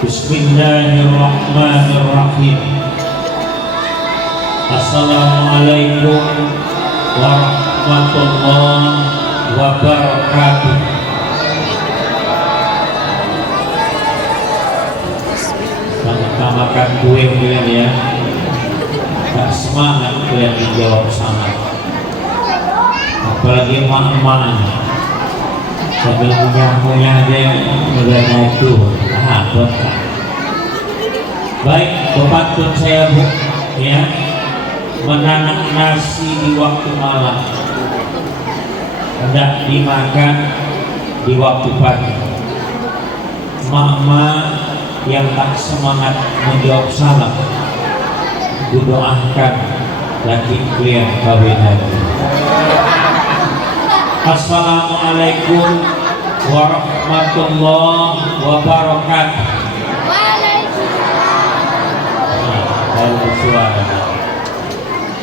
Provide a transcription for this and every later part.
Bismillahirrahmanirrahim. Assalamualaikum warahmatullahi wabarakatuh. Kita makan kue kalian ya. Gak semangat kalian menjawab sama. Apalagi emak-emak sambil punya dia udah itu. Baik, pepatah saya Bu ya, menanak nasi di waktu malam hendak dimakan di waktu pagi. Mama yang tak semangat menjawab salam, didoakan lagi kalian kawin lagi. Assalamualaikum warahmatullahi wabarakatuh.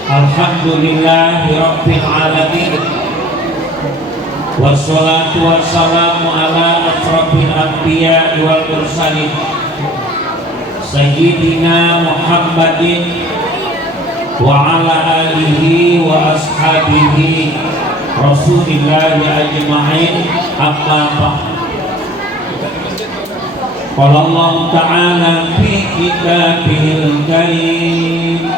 Alhamdulillahirabbil alamin. Wassalatu wassalamu ala asrofil anbiya wal mursalin Sayyidina Muhammadin wa ala alihi wa ashabihi Rasulillahi ajma'in. Amma ba'd. Qala Allah Ta'ala fi kitabihil karim.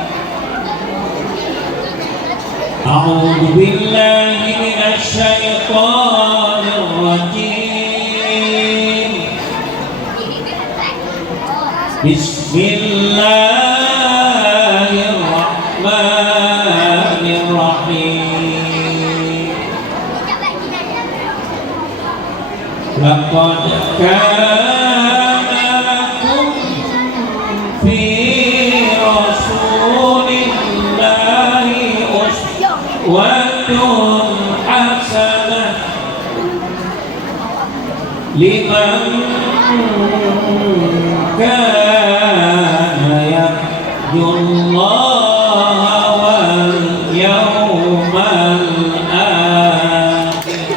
A'udzu billahi minasy syaithanir rajim. Bismillahirrahmanirrahim. Laqad kana lakum fi rasulillahi uswatun hasanah liman kana yarjullaha wal yawmal akhir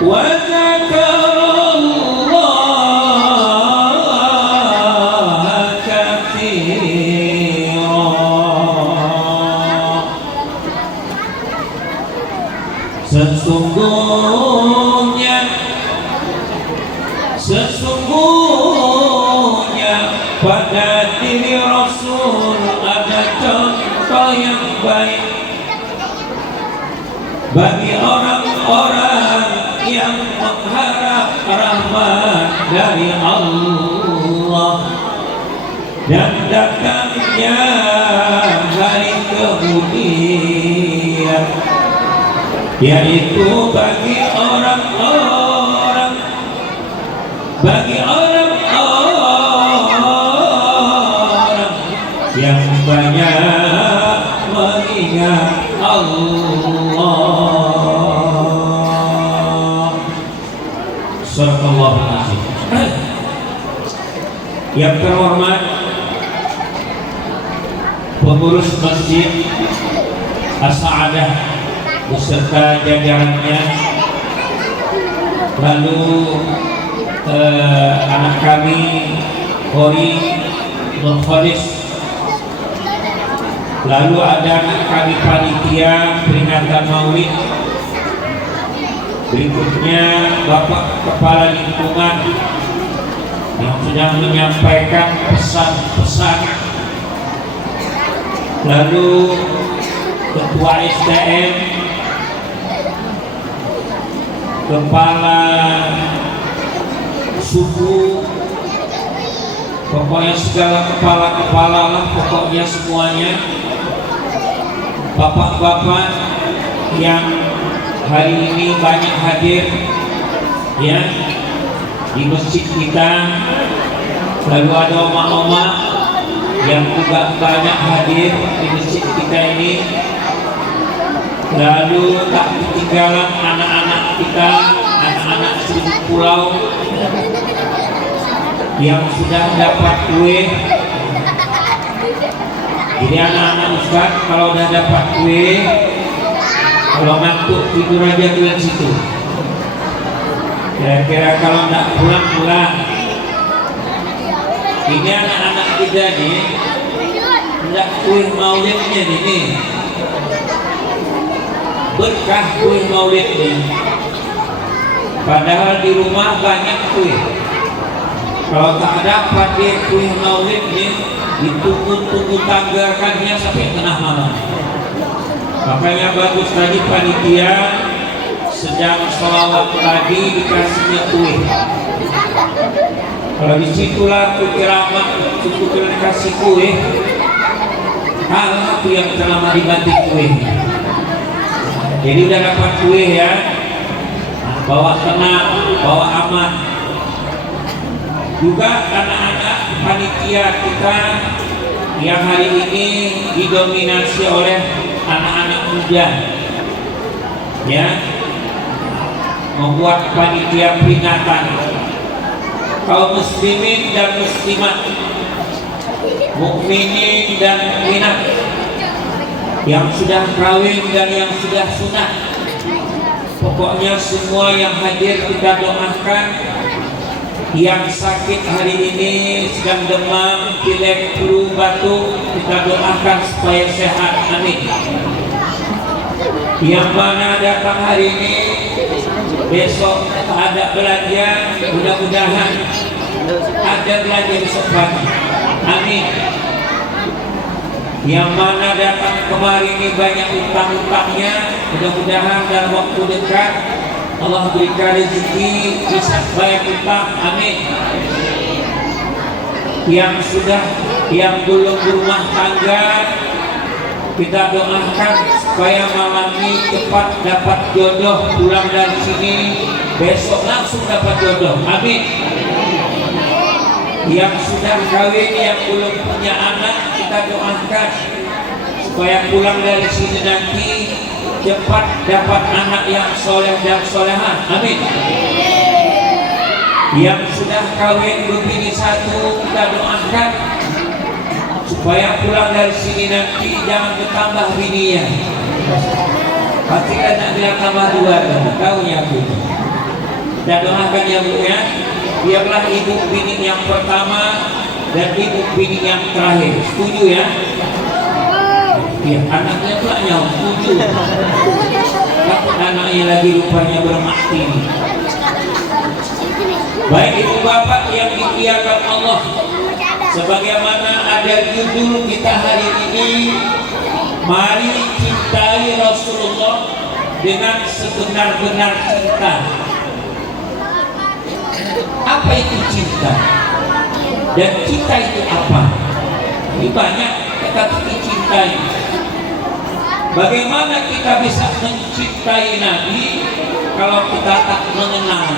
wa dzakarallaha katsiran. Sesungguhnya pada diri Rasul ada contoh yang baik bagi orang-orang yang mengharap rahmat dari Allah dan datangnya hari kemudian, yaitu bagi orang-orang yang banyak mengingat Allah. Sallallahu alaihi wasallam. Yang terhormat pengurus Masjid As-Sa'adah beserta jajarannya, lalu anak kami Hori Nurkholis, lalu ada anak kami panitia peringatan Maulid, berikutnya Bapak Kepala Lingkungan yang sedang menyampaikan pesan-pesan, lalu Ketua SDM, Kepala Suku, pokoknya segala kepala-kepala lah, pokoknya semuanya, bapak-bapak yang hari ini banyak hadir ya di masjid kita, lalu ada oma-oma yang juga banyak hadir di masjid kita ini, lalu tak ketinggalan anak-anak kita, anak-anak Seribu Pulau yang sudah dapat kue. Jadi anak-anak Ustaz kalau udah dapat kue, kalau ngantuk tidur aja di situ. Kira-kira kalau nggak pulang-pulang, ini anak-anak kita nih nggak kue maulidnya nih, berkah kue maulidnya. Padahal di rumah banyak kue. Kalau tak dapat dia kue maulidnya, ditunggu-tunggu tanggalkannya sampai tengah malam. Makanya bagus tadi panitia sedang sholawat tadi dikasihnya kue. Kalau disitulah kiramat cukup dikasih kue, hal itu yang terlama dibanting kue. Jadi udah dapat kue ya, bawa tenang, bawa aman. Juga anak-anak panitia kita yang hari ini didominasi oleh anak-anak muda, ya, membuat panitia peringatan kaum muslimin dan muslimat, mukminin dan mukminat, yang sudah kawin dan yang sudah sunat. Pokoknya semua yang hadir kita doakan. Yang sakit hari ini sedang demam, pilek, flu, batuk, kita doakan supaya sehat, amin. Yang mana datang hari ini, besok ada belanja, mudah-mudahan ada belanja besok pagi, amin. Yang mana datang kemarin ini banyak utang-utangnya, mudah-mudahan dalam waktu dekat Allah berikan rezeki bisa bayar utang, amin. Yang belum berumah tangga, kita doakan supaya malam ini cepat dapat jodoh, pulang dari sini besok langsung dapat jodoh, amin. Yang sudah kawin, yang belum punya anak, kita doakan supaya pulang dari sini nanti cepat dapat anak yang soleh dan solehan, amin. Yang sudah kawin berbini satu, kita doakan supaya pulang dari sini nanti jangan bertambah bininya. Pasti kan nak bilang tambah dua, tahu ya Bu. Kita doakan ya Bu ya, biarlah ibu bini yang pertama dan ibu bini yang terakhir. Setuju ya? Ya, anaknya banyak, setuju. Takut anaknya lagi rupanya bermakti. Baik ibu bapak yang dimuliakan Allah, sebagaimana ada judul kita hari ini, mari cintai Rasulullah dengan sebenar-benar cinta. Apa itu cinta? Dan cinta itu apa? Ini banyak kata cintai. Bagaimana kita bisa mencintai Nabi kalau kita tak mengenal?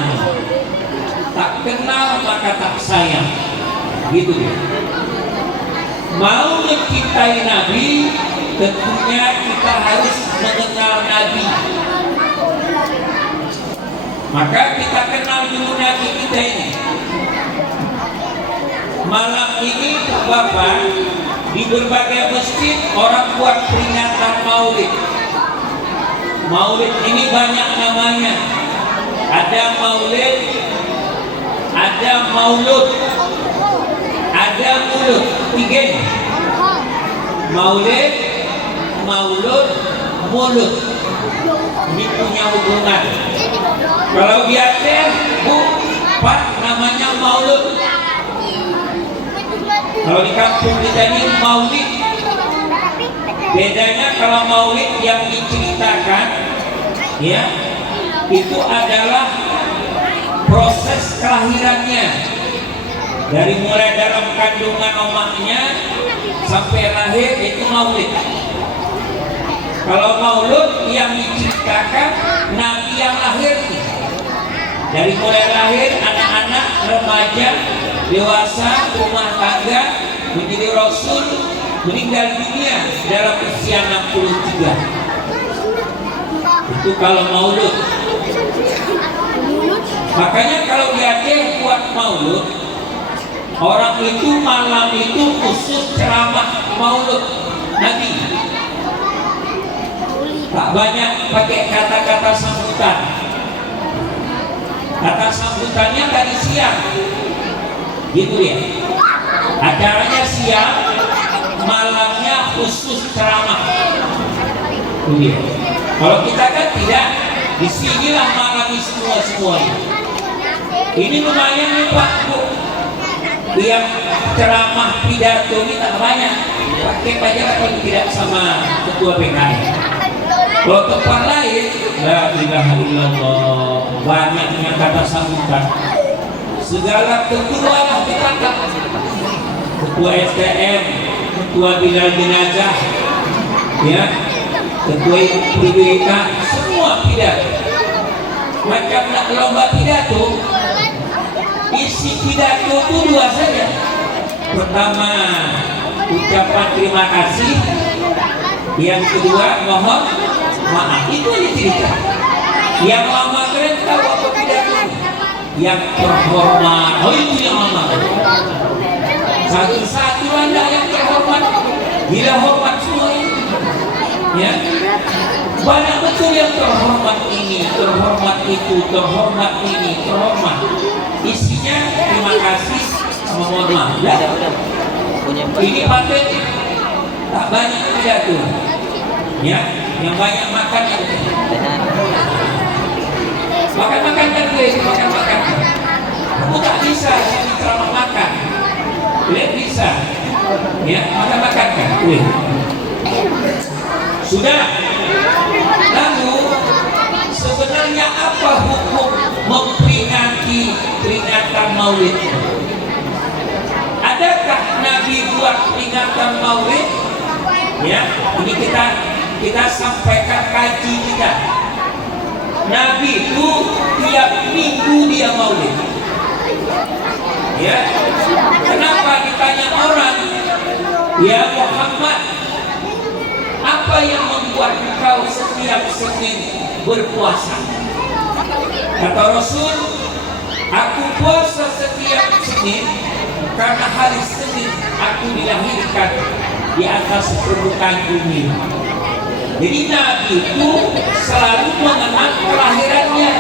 Tak kenal maka tak sayang, gitu ya. Mau mencintai Nabi, tentunya kita harus mengenal Nabi. Maka kita kenal dulu Nabi kita ini. Malam ini Bapak, di berbagai masjid orang buat peringatan maulid. Maulid ini banyak namanya. Ada maulid, ada maulud, ada mulut. Tiga. Maulid, maulud, mulut. Ini punya hubungan. Kalau di Aceh, Bu, Pak, namanya maulud. Kalau di kampung kita ini maulid. Bedanya kalau maulid yang diceritakan, ya, itu adalah proses kelahirannya, dari mulai dalam kandungan omaknya sampai lahir, itu maulid. Kalau maulud yang diceritakan Nabi yang lahir, dari mulai lahir, anak-anak, remaja, dewasa, rumah tangga, menjadi Rasul, meninggal dunia dalam usia 63. Itu kalau maulud. Makanya kalau di Aceh buat maulud, orang itu malam itu khusus ceramah maulud Nabi. Tak banyak pakai kata-kata sambutan. Kata sambutannya tadi siang, gitu ya. Acaranya siang, malamnya khusus ceramah. Itu dia. Kalau kita kan tidak, disinilah malam semuanya. Ini lumayan nih Pak Bu. Yang ceramah pidato ini tak banyak. Pakai pajak kalau tidak sama ketua PKI. Kalau tempat lain, la ilaha illallah, banyaknya kata sambutan. Segala ketua lah ditangkap. Ketua STM, ketua bina jenazah, ya, ketua PBK, semua pidato. Macam nak lomba pidato, isi pidato itu dua saja. Pertama, ucapan terima kasih. Yang kedua, mohon maaf. Itu aja cerita. Yang lama keren tahu apa pidato? Yang terhormat. Oh itu yang lama. Satu-satu anda yang terhormat. Gila hormat semua ini. Ya. Banyak betul yang terhormat ini, terhormat itu, terhormat ini, terhormat. Isinya terima kasih sama mohon maaf. Ya. Ini paten tak banyak pidato. Ya, yang banyak makan ya. Makan kan guys, makan. Kamu tak bisa jadi ceramah makan. Boleh bisa. Ya, makan kan. Sudah. Lalu sebenarnya apa hukum memperingati peringatan Maulid? Adakah Nabi buat peringatan Maulid? Ya, ini kita sampaikan kaji kita. Nabi itu tiap minggu dia Maulid. Ya, kenapa ditanya orang, ya Muhammad, apa yang membuat engkau setiap Senin berpuasa? Kata Rasul, aku puasa setiap Senin karena hari Senin aku dilahirkan di atas permukaan bumi. Jadi Nabi itu selalu mengenang kelahirannya.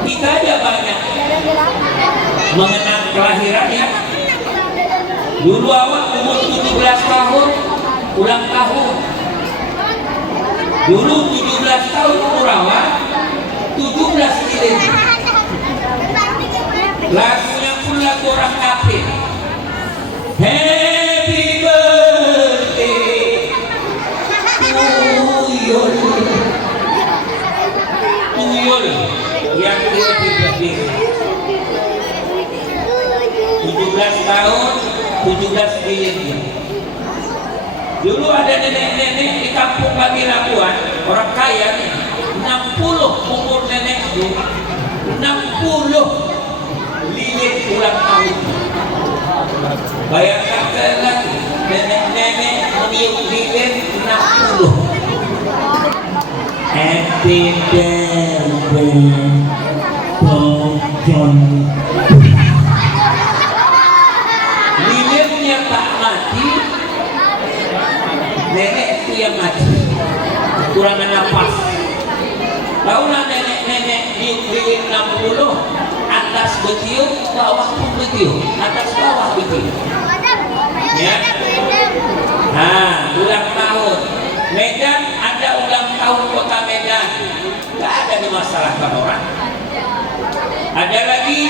Kita aja banyak mengenang kelahirannya. Dulu awak umur 17 tahun ulang tahun. Dulu 17 tahun umur awak 17 lilin. Lagunya pun lagu orang kafir. Happy birthday Tuyul yang dia birthday 17 tahun 17 lilin. Dulu ada nenek-nenek di kampung kami Labuan, orang kaya nih, 60 umur nenek itu, 60 lilin ulang tahun. Bayangkan kalian nenek-nenek meniup lilin 60. Happy birthday John. Lilinnya tak mati, nenek itu yang mati, kekurangan nafas. Tahulah nenek-nenek niup lilin 60, atas betiup, bawah pun betiup, atas bawah betiup. Ya. Nah, ulang tahun Medan, ada ulang tahun kota Medan, nggak ada dimasalahkan orang. Ada lagi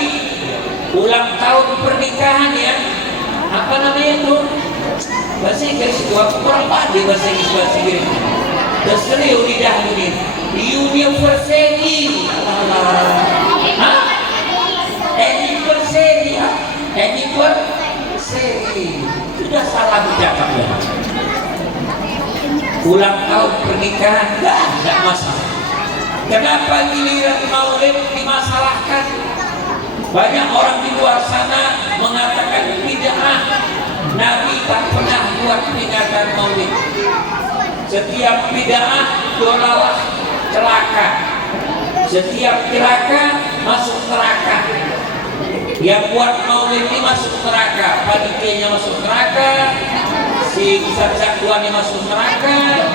ulang tahun pernikahan ya, apa namanya itu? Bahasa Inggris itu aku kurang pandai bahasa Inggris. Terus lidah ini University. Anniversary sudah salah ucapnya. Ulang tahun pernikahan enggak masalah. Kenapa giliran Maulid dimasalahkan? Banyak orang di luar sana mengatakan bid'ah. Nabi tak pernah buat peringatan Maulid. Setiap bid'ah dolalah celaka. Setiap celaka masuk neraka. Yang buat Maulid ini masuk neraka, panitianya masuk neraka, si ustaz-ustaz tuannya masuk neraka,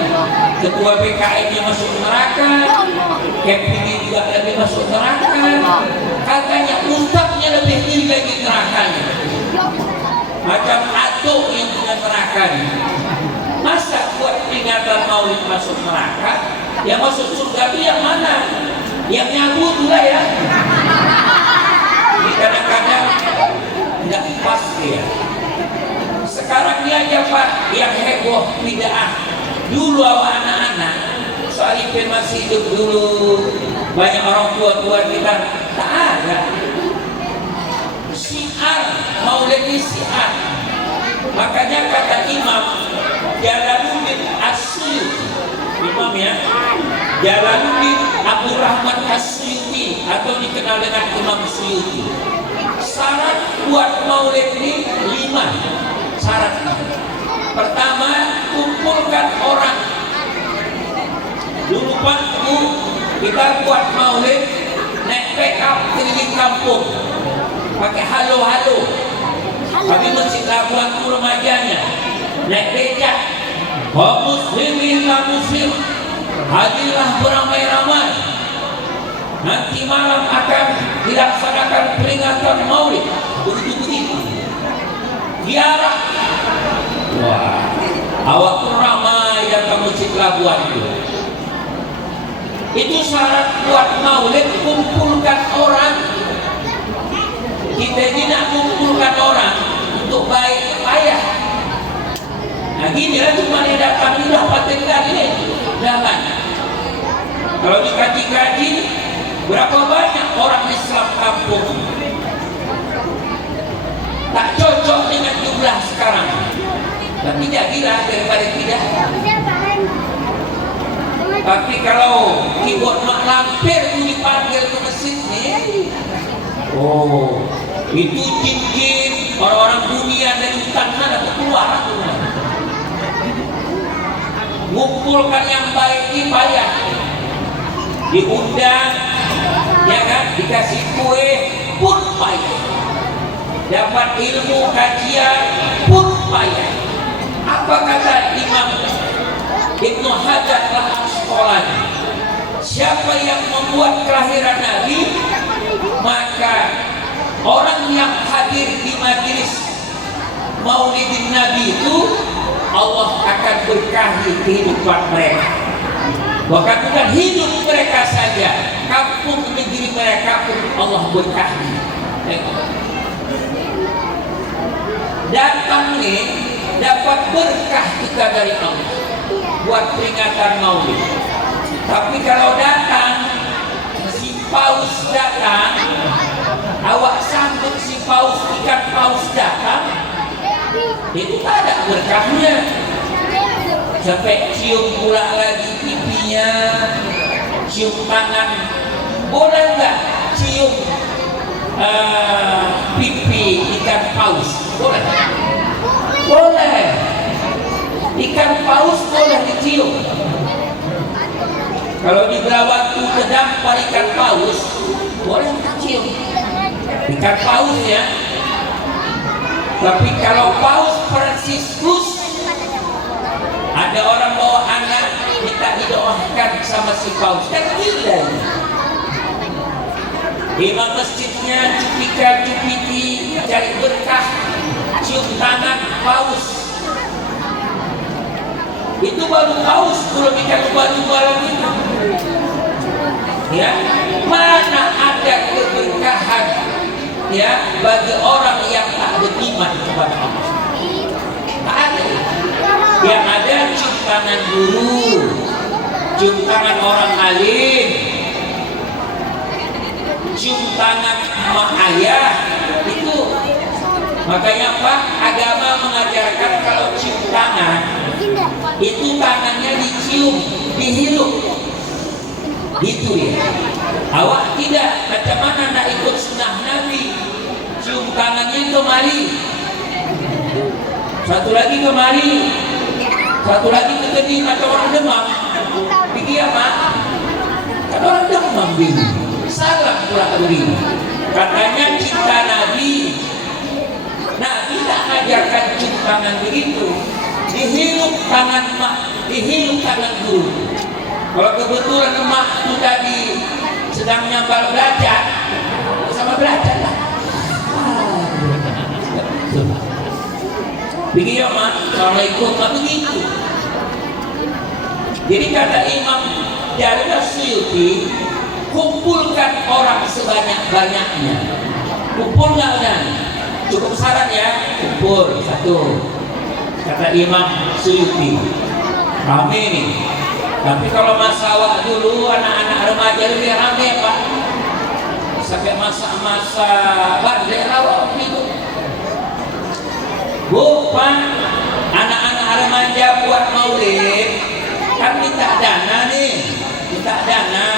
ketua BKN-nya masuk neraka, Kepri juga lebih masuk neraka, katanya ustadznya lebih tinggi lagi nerakanya, macam atuk yang punya neraka. Masa buat peringatan Maulid masuk neraka, yang masuk surga itu yang mana? Yang nyabu juga ya. Ini kadang-kadang nggak pas ya. Sekarang dia aja Pak yang heboh bid'ah. Dulu awal anak-anak soal Ipin masih hidup dulu, banyak orang tua-tua kita tak ada. Syiar Maulid ini syiar. Makanya kata Imam Jalaluddin As-Suyuti, Imam ya, Jalaluddin Abdul Rahman As-Suyuti atau dikenal dengan Imam Suyuti, syarat buat Maulid ini 5 syarat. Pertama, kumpulkan orang. Dulu waktu kita buat Maulid naik pick up keliling kampung pakai halo-halo, tapi Masjid Labuan itu remajanya naik becak, wa muslimin la muslim, hadirlah beramai-ramai, nanti malam akan dilaksanakan peringatan Maulid. Begitu-begitu diarah. Wah, awak ramai datang Masjid Labuan itu syarat buat Maulid, kumpulkan orang. Kita ini nak kumpulkan orang untuk baik payah. Nah gini lah, cuma dia datang ini dapat tinggal ini jangan. Kalau dikaji-kaji berapa banyak orang Islam kampung, tak cocok dengan jumlah sekarang. Tapi jadilah daripada tidak. Tapi kalau keyboard mak lampir itu dipanggil ke masjid nih, oh itu jin-jin orang-orang dunia dari hutan ada keluar tuh. Ngumpulkan yang baik ini payah, diundang ya kan, dikasih kue pun payah, dapat ilmu kajian pun payah. Apa kata Imam Ibnu Hajar Al-Asqalani, siapa yang membuat kelahiran Nabi, maka orang yang hadir di majelis Maulidin Nabi itu Allah akan berkahi kehidupan mereka. Bahkan bukan hidup mereka saja, kampung negeri mereka pun Allah berkahi. Datang nih dapat berkah kita dari Allah buat peringatan Maulid. Tapi kalau datang si paus datang, awak sambut si paus, ikan paus datang, itu tak ada berkahnya. Sampai cium pula lagi pipinya, cium tangan. Boleh nggak cium pipi ikan paus? Boleh. Boleh. Ikan paus boleh dicium. Kalau di Berawatu terdampar ikan paus, boleh dicium ikan paus ya. Tapi kalau paus Fransiskus, ada orang bawa anak minta didoakan sama si paus, kan gila. Imam masjidnya cupika-cupiki cari berkah, cium tangan paus. Itu baru paus, belum ikan lumba-lumba lagi. Ya, mana ada keberkahan ya bagi orang yang tak beriman kepada Allah? Tak ada. Yang ada cium tangan guru, cium tangan orang alim, cium tangan emak ayah. Itu makanya apa? Agama mengajarkan kalau cium tangan itu tangannya dicium, dihirup. Itu ya. Awak tidak, macam mana nak ikut sunnah Nabi? Cium tangannya kemari, satu lagi kemari, satu lagi ke kening atau orang demam. Pergi apa? Kan orang demam bingung. Salah pula beri. Katanya cinta Nabi. Nabi tak ajarkan cium tangan begitu. Dihirup tangan mak dihilu tangan guru. Kalau kebetulan emak itu tadi sedang nyambal belajar, sama belajar lah. Begini ya mak, assalamualaikum, mak begitu. Jadi kata Imam Jalil Suyuti, kumpulkan orang sebanyak-banyaknya. Kumpul nggak dan? Cukup syarat ya, kumpul satu. Kata Imam Suyuti, rame nih. Tapi kalau masalah dulu anak-anak remaja lebih rame pak. Sampai masa-masa bandel awal itu. Bu, Pak, anak-anak remaja buat maulid kan minta dana nih, minta dana,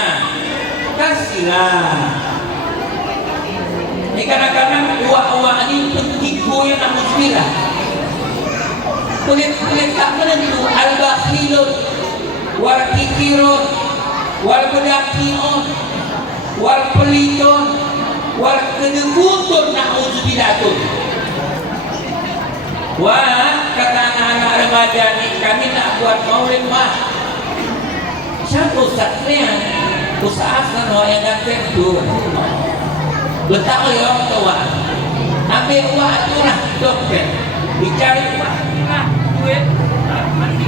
kasihlah. Ini kadang-kadang uang-uang ini pentipu yang namusilah. Kulit-kulit tak menentu, al-bakhilun, wal-kikirun, wal-bedakiun, wal-pelitun, wal-kedekutun, na'udzubillatun. Wah, kata anak-anak remaja nih, kami nak buat maulid mah. Siapa ustaznya? Ustaz kan yang ganti itu. Betul ya, tua. Ambil uang itu lah, dokter. Dicari uang, nah, duit, mandi.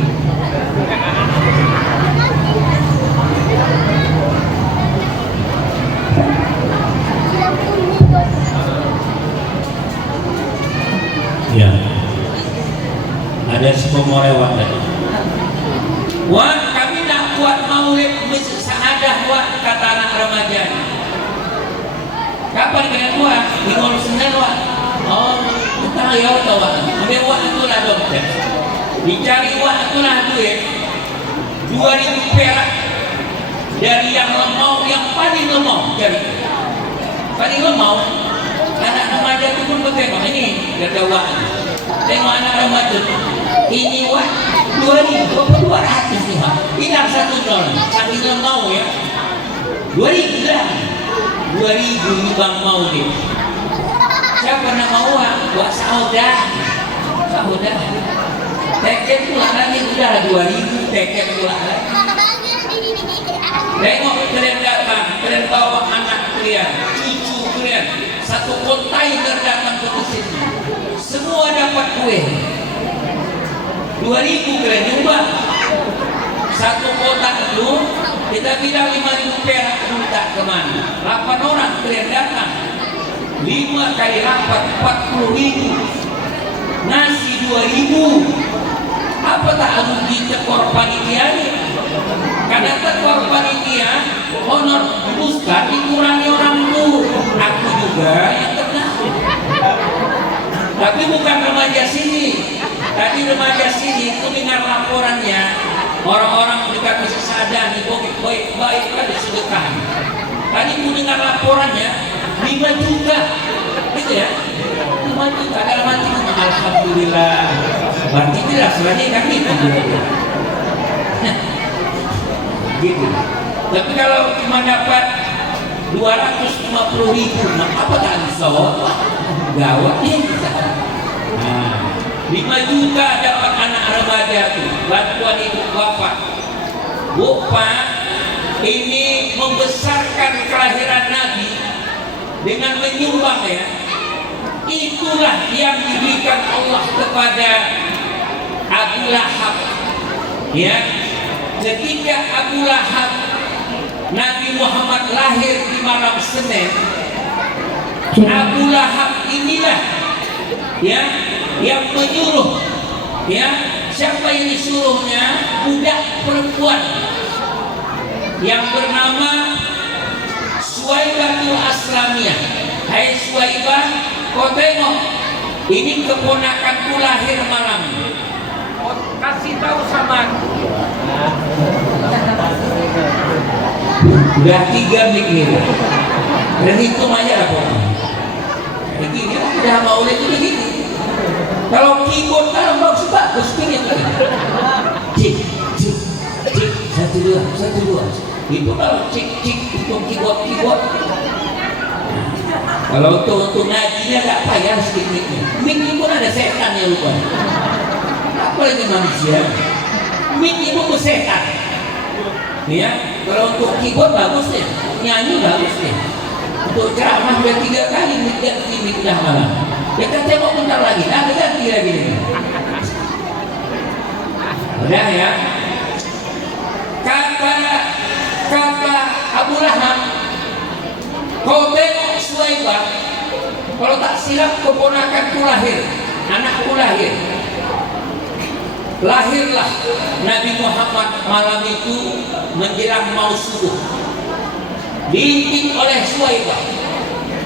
Ya. Ada sepuluh lewat tadi. Wah, kami nak buat maulid saadah wah, kata anak remaja. Kapan kalian buat? Di Mall Senen wah. Oh, kita ya tahu wah. Ambil wah itu lah dokter. Dicari wah itu lah duit. 2.000 perak dari yang lemau, yang paling lemau jadi paling lemau. Anak remaja itu pun bertengok ini kata wah. Tengok anak remaja. Ini wah 2.000 nih wah. Hilang satu nol. Saking lemau ya. 2.000 lah. 2.000 ini bang mau nih. Siapa nak mau buat saudah. Teket pula lagi udah 2.000 teket pula lagi. Tengok kalian datang, kalian bawa anak kalian, cucu kalian, satu kontainer datang ke sini. Semua dapat kue. 2.000 kalian nyumbang. Satu kotak itu kita bilang 5.000 perak minta kemana? 8 orang kalian datang. 5 kali 8 40.000. Nasi 2.000. Apa tak rugi tekor panitia ini? Karena tekor panitia honor ustaz dikurangi orang tuh. Aku juga yang kena. Tapi bukan remaja sini. Tadi remaja sini itu dengar laporannya orang-orang dekat Masjid Sadani baik-baik kan disedekah. Tadi aku dengar laporannya 5 juta, gitu ya. 5 juta dalam hati alhamdulillah. Berarti jelas lagi kami gitu. Tapi kalau cuma dapat 250.000, nah apa tak bisa? Gawat nih. Nah, 5 juta dapat anak remaja itu, bantuan ibu bapak. Bu Pak, ini membesarkan kelahiran Nabi dengan menyumbang ya. Itulah yang diberikan Allah kepada Abu Lahab. Ya, ketika Abu Lahab Nabi Muhammad lahir di malam Senin, Abu Lahab inilah ya yang menyuruh, ya siapa yang disuruhnya? Budak perempuan yang bernama Suwaibatul Aslamiyah. Hai Suwaibah, kau tengok ini keponakanku lahir malam. Kau kasih tahu sama aku. Udah 3 mikir. Dan hitung aja lah kok. Begini udah mau oleh begini. Kalau keyboard kan bagus pingin lagi. Cik, satu dua. Itu kalau cik hitung keyboard. Kalau untuk ngajinya gak payah sedikitnya. Minggu pun ada setan yang lupa. Apa lagi manusia? mic ibu sehat. Ya, kalau untuk keyboard bagus ya, nyanyi bagus ya. Untuk ceramah udah 3 kali ganti mic dah malam. Kita tengok bentar lagi, ganti lagi. Udah ya. Kata Abu Lahab, kau tengok Suwaibah, kalau tak silap keponakanku lahir, anakku lahir. Lahirlah Nabi Muhammad malam itu menjelang mau subuh, diintip oleh Suwaibah.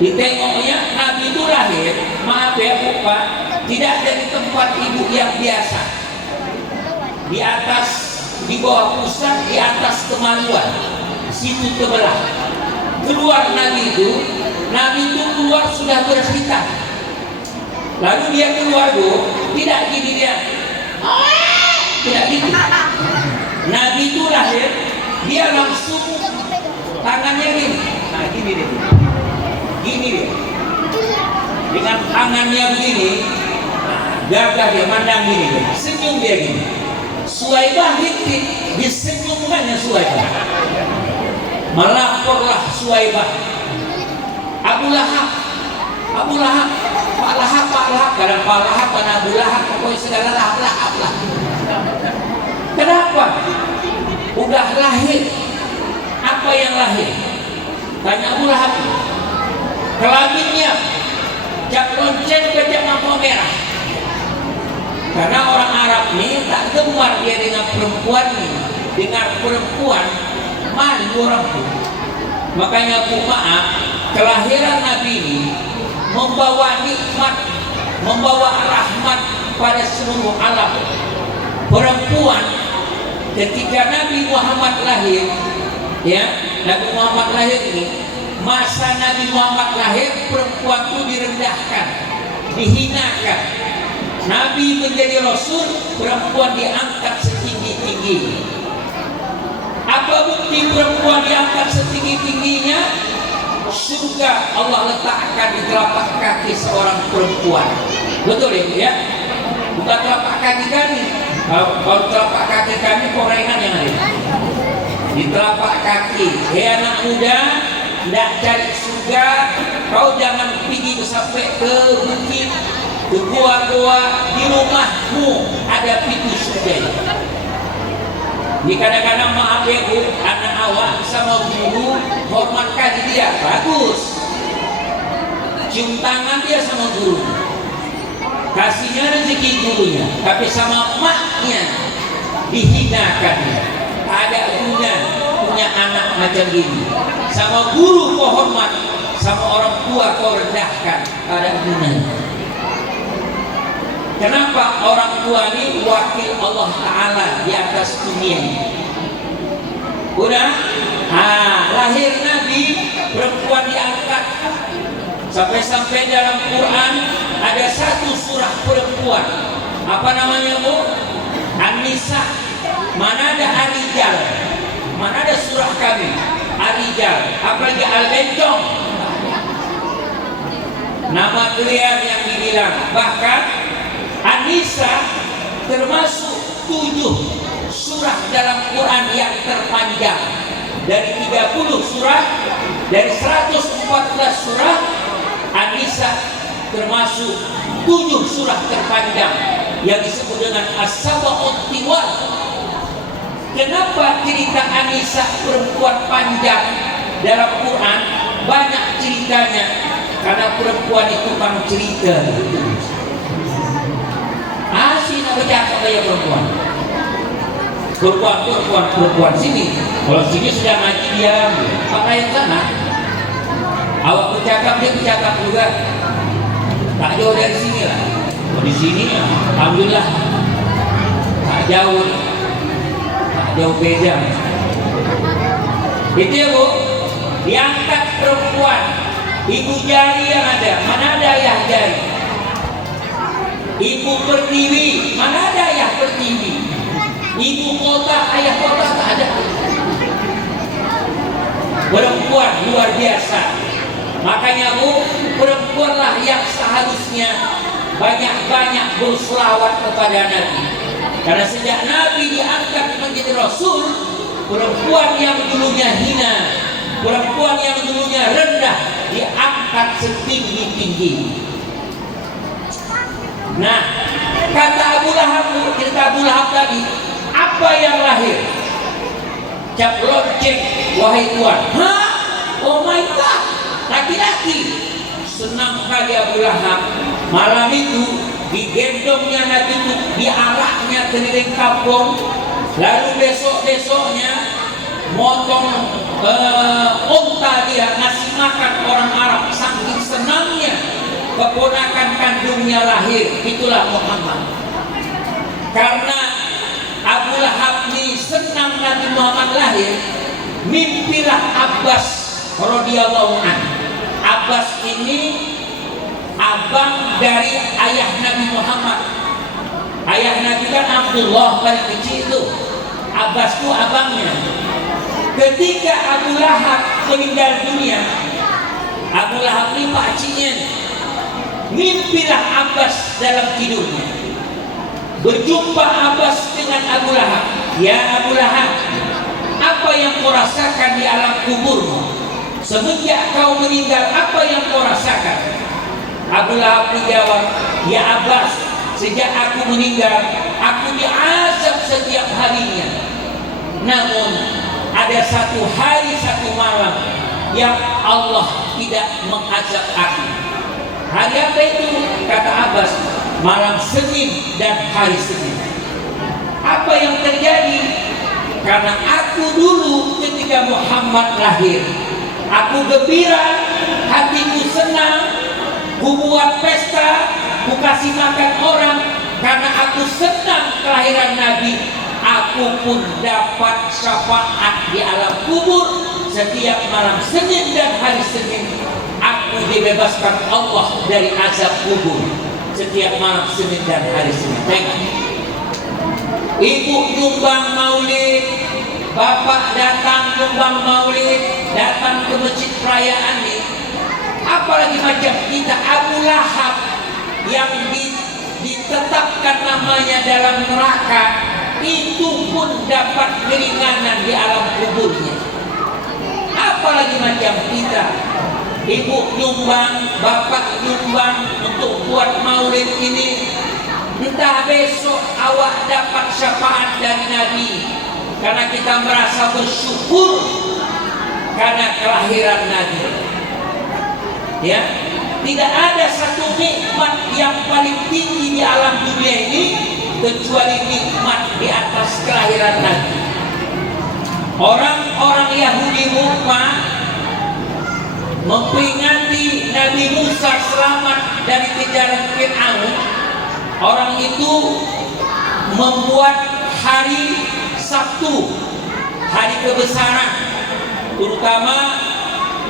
Ditengoknya Nabi itu lahir, maaf ya Bu Pak, tidak dari tempat ibu yang biasa, di atas, di bawah pusat, di atas kemaluan, situ terbelah. Keluar Nabi itu keluar sudah berhitam. Lalu dia keluar Bu, tidak gini dia, tidak gitu. Nabi itu lahir, dia langsung tangannya gini, nah gini dia, dengan tangannya begini, gagah dia mandang gini, senyum dia gini. Suwaibah disenyumkannya Suwaibah. Melaporlah Suwaibah, Abu Lahab, Pak Lahab, kadang Pak Lahab, kadang Abu Lahab, pokoknya segala Lahab lah. Kenapa? Udah lahir, apa yang lahir? Tanya Abu Lahab. Kelaminnya jak lonceng pejak lampu merah. Karena orang Arab ini tak gemar dia dengan perempuan ini, dengan perempuan malu orang pun. Makanya Bu maaf, kelahiran Nabi ini membawa nikmat, membawa rahmat pada seluruh alam. Perempuan ketika Nabi Muhammad lahir, ya, Nabi Muhammad lahir ini, masa Nabi Muhammad lahir perempuan itu direndahkan, dihinakan. Nabi menjadi Rasul, perempuan diangkat setinggi-tinggi. Apa bukti perempuan diangkat setinggi-tingginya? Surga Allah letakkan di telapak kaki seorang perempuan. Betul ya? Bukan telapak kaki kami. Kalau telapak kaki kami korengan yang ada. Di telapak kaki. Hei anak muda, tidak cari surga, kau jangan pergi sampai ke bukit, ke gua-gua, di rumahmu ada pintu surga. Di kadang-kadang maaf ya Bu, anak awak sama guru hormatkan dia, bagus. Cium tangan dia sama guru, kasihnya rezeki gurunya, tapi sama maknya dihinakan. Ada guna punya anak macam gini. Sama guru kau hormat, sama orang tua kau rendahkan, ada gunanya. Kenapa orang tua ini wakil Allah Ta'ala di atas dunia ini? Udah? Lahir Nabi, perempuan diangkat. Sampai-sampai dalam Quran ada satu surah perempuan. Apa namanya Bu? An-Nisa. Mana ada Ar-Rijal? Mana ada surah kami? Ar-Rijal. Apalagi Al-Bencong. Nama kalian yang dibilang. Bahkan An-Nisa termasuk 7 surah dalam Quran yang terpanjang. Dari 30 surah, dari 114 surah, An-Nisa termasuk 7 surah terpanjang yang disebut dengan As-Sab'ut Tiwal. Kenapa cerita An-Nisa perempuan panjang dalam Quran? Banyak ceritanya, karena perempuan itu tukang cerita. Asyik nak bercakap kayak perempuan. Perempuan sini. Kalau sini sudah ngaji diam. Maka yang sana, awak bercakap dia bercakap juga. Tak jauh dari sini lah. Di sini, alhamdulillah tak jauh. Jauh beda. Itu ya Bu, diangkat perempuan, ibu jari yang ada, mana ada ayah jari? Ibu pertiwi, mana ada ayah pertiwi? Ibu kota, ayah kota tak ada. Perempuan luar biasa. Makanya Bu, perempuanlah yang seharusnya banyak-banyak berselawat kepada Nabi. Karena sejak Nabi diangkat menjadi Rasul, perempuan yang dulunya hina, perempuan yang dulunya rendah, diangkat setinggi-tinggi. Nah, kata Abu Lahab, cerita Abu Lahab tadi, apa yang lahir? Cap lonceng, wahai Tuhan. Hah? Oh my God, laki-laki. Senang kali Abu Lahab. Malam itu digendongnya Nabi itu, diaraknya keliling kampung. Lalu besok-besoknya motong unta dia, ngasih makan orang Arab. Saking senangnya keponakan kandungnya lahir. Itulah Muhammad. Karena Abu Lahab ini senang Nabi Muhammad lahir, mimpilah Abbas radhiyallahu anhu. Abbas ini abang dari ayah Nabi Muhammad. Ayah Nabi kan Abdullah paling kecil itu. Abbas itu abangnya. Ketika Abu Lahab meninggal dunia, Abu Lahab ini pakciknya. Mimpilah Abbas dalam tidurnya. Berjumpa Abbas dengan Abu Lahab. Ya Abu Lahab, apa yang kau rasakan di alam kuburmu? Semenjak kau meninggal, apa yang kau rasakan? Abu Lahab menjawab, ya Abbas, sejak aku meninggal, aku diazab setiap harinya. Namun ada satu hari, satu malam yang Allah tidak mengazab aku. Hari apa itu? Kata Abbas, malam Senin dan hari Senin. Apa yang terjadi? Karena aku dulu ketika Muhammad lahir, aku gembira, hatiku senang, ku buat pesta, ku kasih makan orang. Karena aku senang kelahiran Nabi, aku pun dapat syafaat di alam kubur. Setiap malam Senin dan hari Senin, aku dibebaskan Allah dari azab kubur. Setiap malam Senin dan hari Senin. Ibu nyumbang maulid, bapak datang nyumbang maulid, datang ke masjid perayaan ini. Apalagi macam kita Abu Lahab yang ditetapkan namanya dalam neraka, itu pun dapat keringanan di alam kuburnya. Apalagi macam kita, ibu nyumbang, bapak nyumbang untuk buat maulid ini. Entah besok awak dapat syafaat dari Nabi, karena kita merasa bersyukur karena kelahiran Nabi. Ya, tidak ada satu nikmat yang paling tinggi di alam dunia ini kecuali nikmat di atas kelahiran Nabi. Orang-orang Yahudi Mekah memperingati Nabi Musa selamat dari kejaran Fir'aun. Orang itu membuat hari Sabtu, hari kebesaran, terutama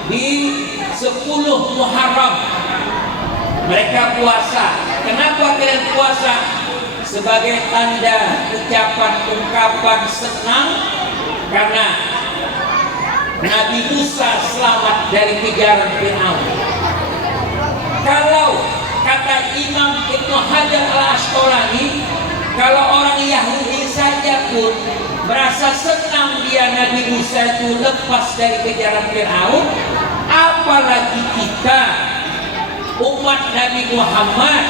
di 10 Muharram. Mereka puasa. Kenapa kalian puasa? Sebagai tanda ucapan ungkapan senang karena Nabi Musa selamat dari kejaran Fir'aun. Kalau kata Imam Ibnu Hajar al-Asqalani, kalau orang Yahudi saja pun merasa senang dia Nabi Musa itu lepas dari kejaran Fir'aun, apalagi kita umat Nabi Muhammad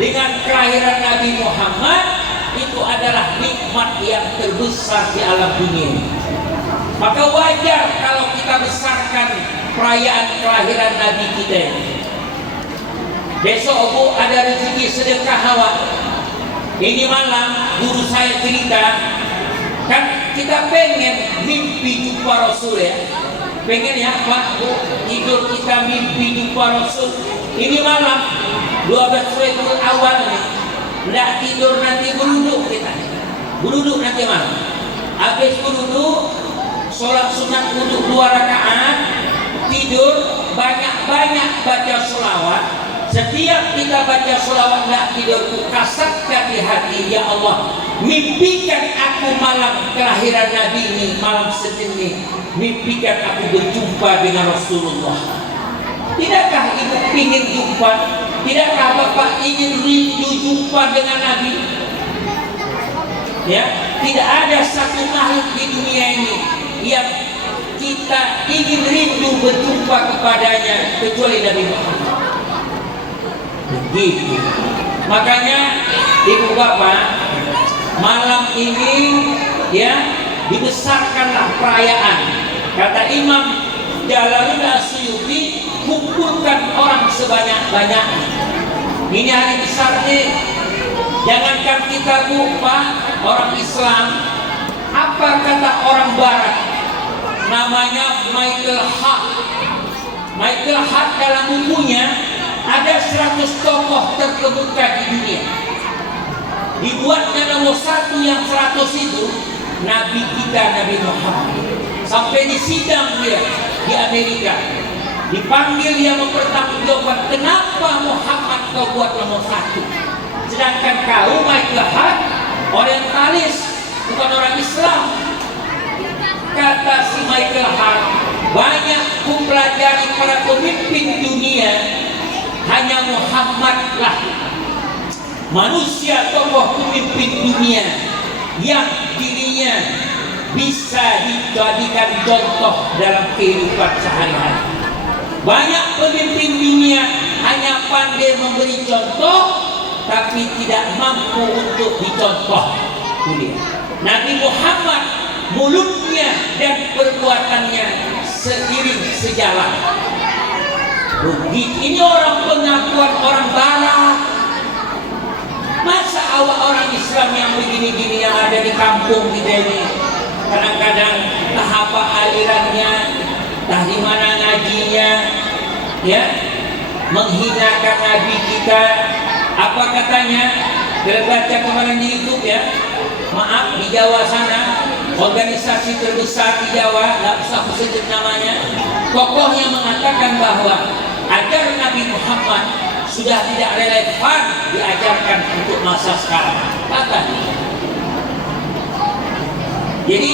dengan kelahiran Nabi Muhammad. Itu adalah nikmat yang terbesar di alam dunia. Maka wajar kalau kita besarkan perayaan kelahiran Nabi kita. Besok Bu ada rezeki sedekah awak. Ini malam guru saya cerita, kan kita pengen mimpi jumpa Rasul ya. Pengen ya Pak Bu, tidur kita mimpi jumpa Rasul. Ini malam 12 Rabiul Awal nih. Nggak tidur nanti beruduk kita. Beruduk nanti malam. Habis beruduk, sholat sunat wudhu 2 rakaat, tidur, banyak-banyak baca sholawat. Setiap kita baca sholawat nggak tidur, kasatkan di hati, ya Allah, mimpikan aku malam kelahiran Nabi ini, malam Senin ini, mimpikan aku berjumpa dengan Rasulullah. Tidakkah ibu ingin jumpa? Tidakkah bapak ingin rindu jumpa dengan Nabi? Ya, tidak ada satu makhluk di dunia ini yang kita ingin rindu berjumpa kepadanya kecuali Nabi Muhammad. Begitu. Makanya ibu bapak, malam ini ya dibesarkanlah perayaan. Kata Imam Jalaluddin As-Suyuti, kumpulkan orang sebanyak-banyaknya. Ini hari besar nih. Jangankan kita lupa orang Islam, apa kata orang Barat? Namanya Michael Hart. Michael Hart dalam bukunya ada 100 tokoh terkemuka di dunia. Dibuatnya nomor 1 yang 100 itu Nabi kita, Nabi Muhammad. Sampai disidang dia di Amerika, dipanggil dia mempertanggungjawabkan, kenapa Muhammad kau buat nomor 1? Sedangkan kau Michael Hart orientalis, bukan orang Islam. Kata si Michael Hart, banyak kupelajari para pemimpin dunia, hanya Muhammadlah manusia tokoh pemimpin dunia yang dirinya bisa dijadikan contoh dalam kehidupan sehari-hari. Banyak pemimpin dunia hanya pandai memberi contoh, tapi tidak mampu untuk dicontoh. Nabi Muhammad mulutnya dan perbuatannya seiring sejalan. Ini orang pengakuan orang Barat. Masa awak orang Islam yang begini-gini yang ada di kampung kita ini, kadang-kadang entah apa alirannya, entah di mana ngajinya, ya, menghinakan Nabi kita. Apa katanya? Kita baca kemarin di YouTube ya. Maaf, di Jawa sana, organisasi terbesar di Jawa, nggak usah sebut namanya, tokohnya mengatakan bahwa ajaran Nabi Muhammad sudah tidak relevan diajarkan untuk masa sekarang. Katanya. Jadi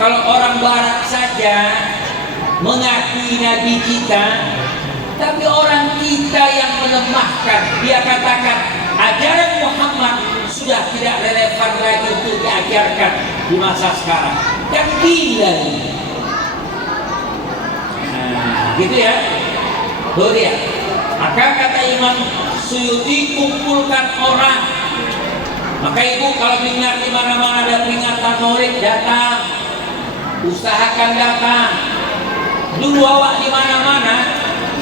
kalau orang Barat saja mengakui Nabi kita, tapi orang kita yang melemahkan, dia katakan ajaran Muhammad sudah tidak relevan lagi untuk diajarkan di masa sekarang. Kan gila ini. Nah, gitu ya. Tuh dia. Maka kata Imam Suyuti, kumpulkan orang. Maka ibu kalau dengar di mana-mana ada peringatan Maulid, datang. Usahakan datang. Dulu awak di mana-mana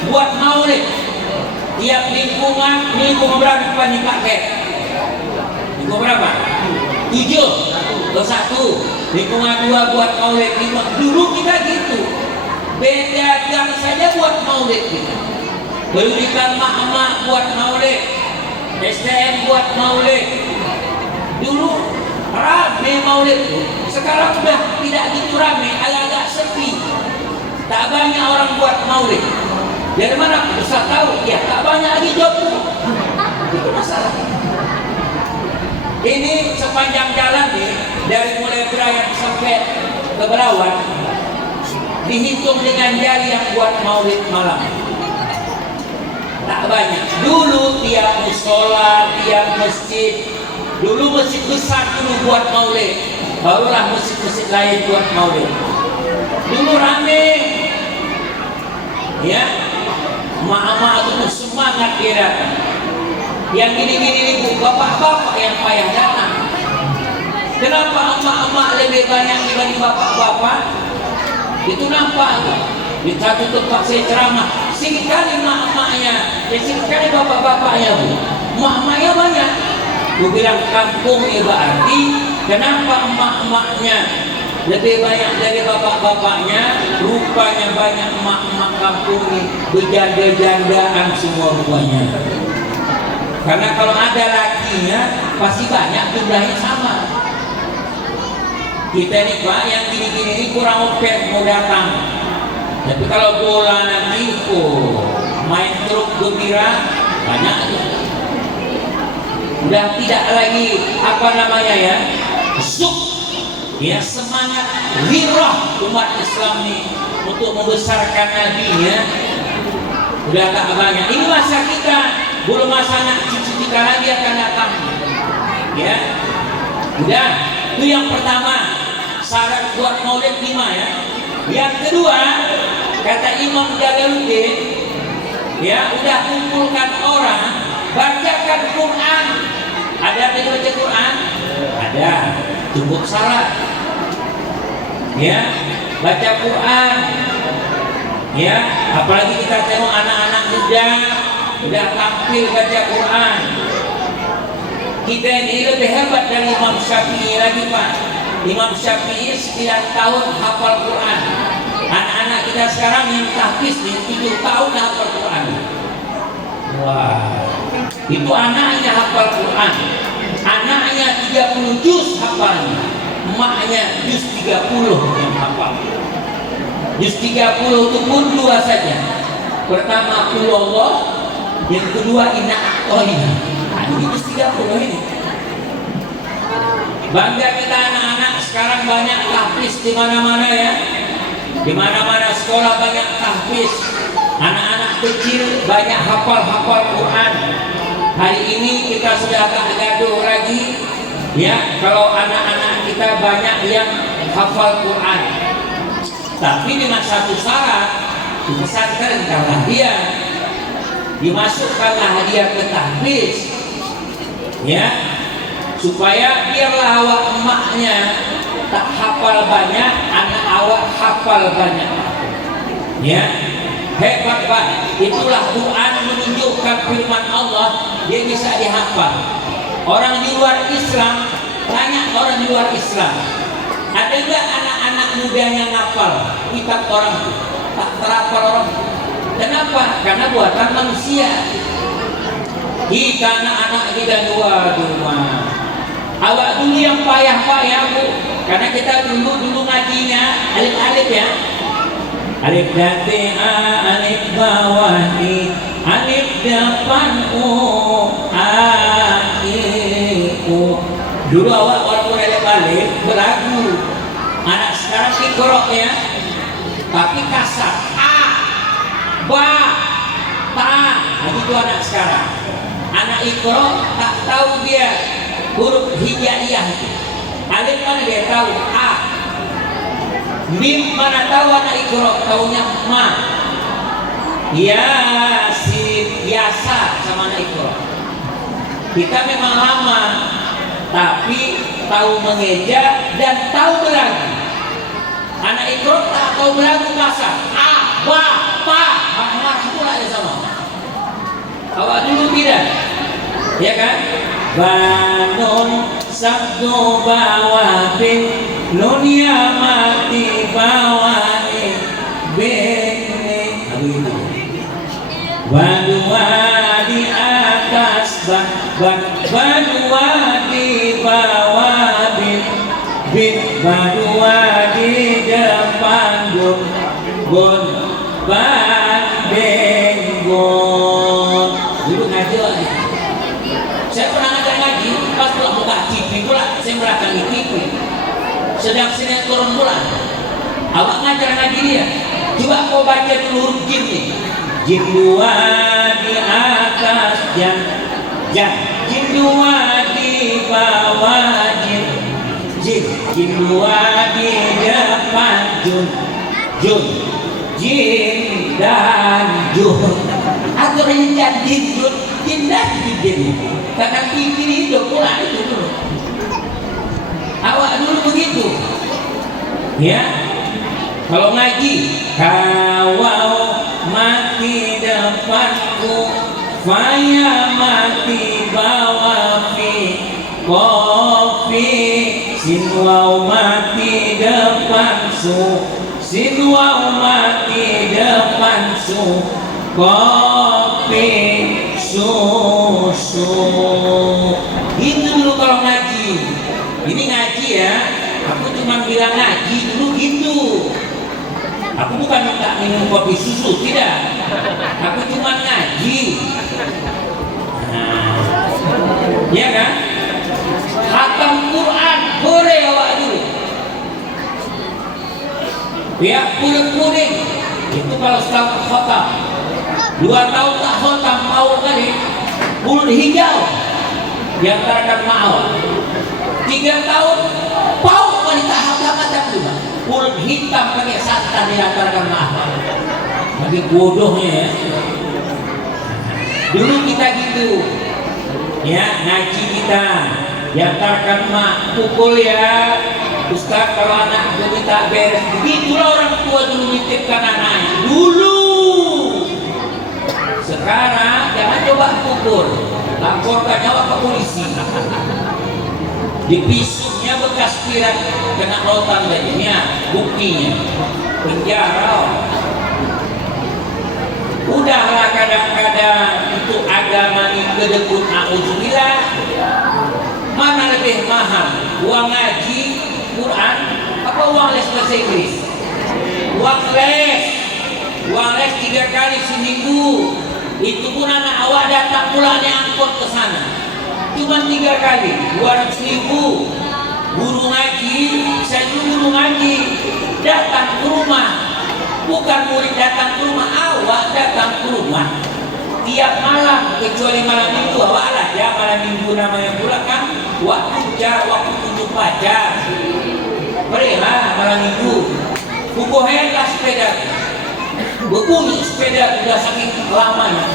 buat Maulid. Tiap lingkungan, lingkungan berapa nih pakai? Lingkungan berapa? 7. Ke 1. Lingkungan 2 buat Maulid. Dulu kita gitu. Beda gang saja buat Maulid kita. Belikan mak-mak buat Maulid, STM buat Maulid. Dulu rame Maulid, sekarang sudah tidak gitu rame, agak-agak sepi. Tak banyak orang buat Maulid. Dari mana bisa tahu? Ya tak banyak lagi jomblo. Itu masalah. Ini sepanjang jalan nih, dari mulai Berayan sampai ke Belawan, dihitung dengan jari yang buat Maulid malam. Tak banyak. Dulu tiap musola, tiap masjid, dulu masjid besar dulu buat Maulid, barulah masjid-masjid lain buat Maulid. Dulu rame, ya, emak-emak itu semangat dia datang. Yang gini-gini ibu, bapak-bapak yang payah datang. Kenapa emak-emak lebih banyak dibanding bapak-bapak? Itu nampak tuh. Di satu tempat saya ceramah, sedikit kali emak-emaknya, sedikit kali bapak-bapaknya, bu. Emak-emaknya banyak. Gue bilang kampung ya berarti kenapa emak-emaknya lebih banyak dari bapak-bapaknya? Rupanya banyak emak-emak kampung ini berjanda-jandaan semua rupanya. Karena kalau ada lakinya pasti banyak jumlahnya sama. Kita nih pak yang gini-gini ini kurang opet mau datang. Tapi kalau bola nanti, main truk gembira banyak. Udah tidak lagi apa namanya ya, ya semangat wirah umat Islam ini untuk membesarkan nabinya. Udah tak banyak. Ini masa kita, belum masa anak cucu kita lagi akan datang. Ya, Udah, itu yang pertama. Syarat buat maulid 5 ya. Yang kedua, kata Imam Jalaluddin, ya udah kumpulkan orang, bacakan Quran. Ada yang baca Quran? Ada. Cukup syarat. Ya, baca Quran. Ya, apalagi kita tengok anak-anak muda udah tampil baca Quran. Kita ini lebih hebat dari Imam Syafi'i lagi Pak. Imam Syafi'i 9 tahun hafal Quran. Anak-anak kita sekarang yang tahfiz nih 7 tahun hafal Quran. Wah, itu anaknya hafal Quran. Anaknya 30 juz hafalnya. Emaknya juz 30 yang hafal. Juz 30 itu pun 2 saja. Pertama Qul Allah, yang kedua Inna A'toina. Nah, ini juz 30 ini. Bangga kita anak-anak sekarang banyak tahfiz di mana-mana ya. Di mana-mana sekolah banyak tahfiz. Anak-anak kecil banyak hafal Quran. Hari ini kita sudah agak gaduh lagi ya, kalau anak-anak kita banyak yang hafal Quran. Tapi dengan satu syarat, di pesantren kalau dia dimasukkanlah dia ke tahfiz ya, supaya biarlah awak emaknya tak hafal banyak, anak awak hafal banyak ya. Hebat Pak, itulah Quran menunjukkan firman Allah, dia bisa dihafal. Orang di luar Islam, banyak orang di luar Islam, ada enggak anak-anak muda yang hafal kitab orang itu? Tak terhafal orang. Kenapa? Karena buatan manusia. Kita anak-anak kita dua di rumah. Awak dulu yang payah-payah Bu, karena kita dulu ngajinya alif-alif ya. Alif dan ta, alif bawah i, alif depan u, a i u. Dulu awak walaupun alif beragu. Anak sekarang ikrok ya, tapi kasar. A, ba, ta. Begitu anak sekarang. Anak ikrok tak tahu dia huruf hijaiyah. Alif mana dia tahu? A. Mim mana tahu anak ikrok, taunya ma. Yasin, yasa sama anak ikrok. Kita memang lama, tapi tahu mengeja dan tahu beragu. Anak ikrok tak tahu beragu kasar. A, ba, pa, marah pula ya sama. Awak dulu tidak, ya kan? Banun sabdu bawabin, nun ya mati bawai bini. Begitu. Badua di atas badua di bawah bin badua di depan gun banding gun. Dulu ngaji lagi. Saya pernah ngaji pas pulang buka TV pula saya merasakan TV. Sedang sinetron pula. Awak ngajar ngaji dia. Coba kau baca dulu huruf jim nih. Jim 2 di atas jam. Jim 2 di bawah jim. Jim 2 di depan jun. Jim dan jun. Atau yang jin dan jin. Karena TV hidup pula itu dulu. Awak dulu begitu ya. Kalau ngaji, kawau mati depanku, faya mati bawah fi kopi, sinwau mati depan su, sinwau mati depan su, kopi susu. Itu dulu kalau ngaji. Ini ngaji ya, aku cuma bilang ngaji dulu gitu. Aku bukan minta minum kopi susu, tidak. Aku cuma ngaji. Nah, ya kan? Khatam Quran, boleh awak dulu. Ya, kuning, itu kalau setelah khatam. 2 tahun tak khatam, mau kali. Kulit hijau, yang antara mau. 3 tahun paut wanita macam juga kulit hitam pakai santan diantarkan maaf lagi bodohnya ya. Dulu kita gitu ya, ngaji kita diantarkan mak pukul ya Ustaz kalau anak gue minta beres. Begitulah orang tua dulu nitipkan anaknya dulu. Sekarang jangan coba pukul, laporkan nyawa ke polisi. Di pisuknya bekas pirat kena rotan bajunya, buktinya penjara. Udahlah kadang-kadang itu agama ini kedekut na'udzubillah. Mana lebih mahal, uang ngaji Quran apa uang les bahasa Inggris? Uang les 3 kali seminggu. Itu pun anak awak datang pulangnya angkot ke sana cuma 3 kali 200.000. Guru ngaji, saya dulu guru ngaji datang ke rumah, bukan murid datang ke rumah, awak datang ke rumah tiap malam kecuali malam minggu. Awak lah ya malam minggu namanya pula kan waktu tunjuk pacar. Berilah malam minggu bukuhelah sepeda, berbunyi sepeda sudah saking lamanya.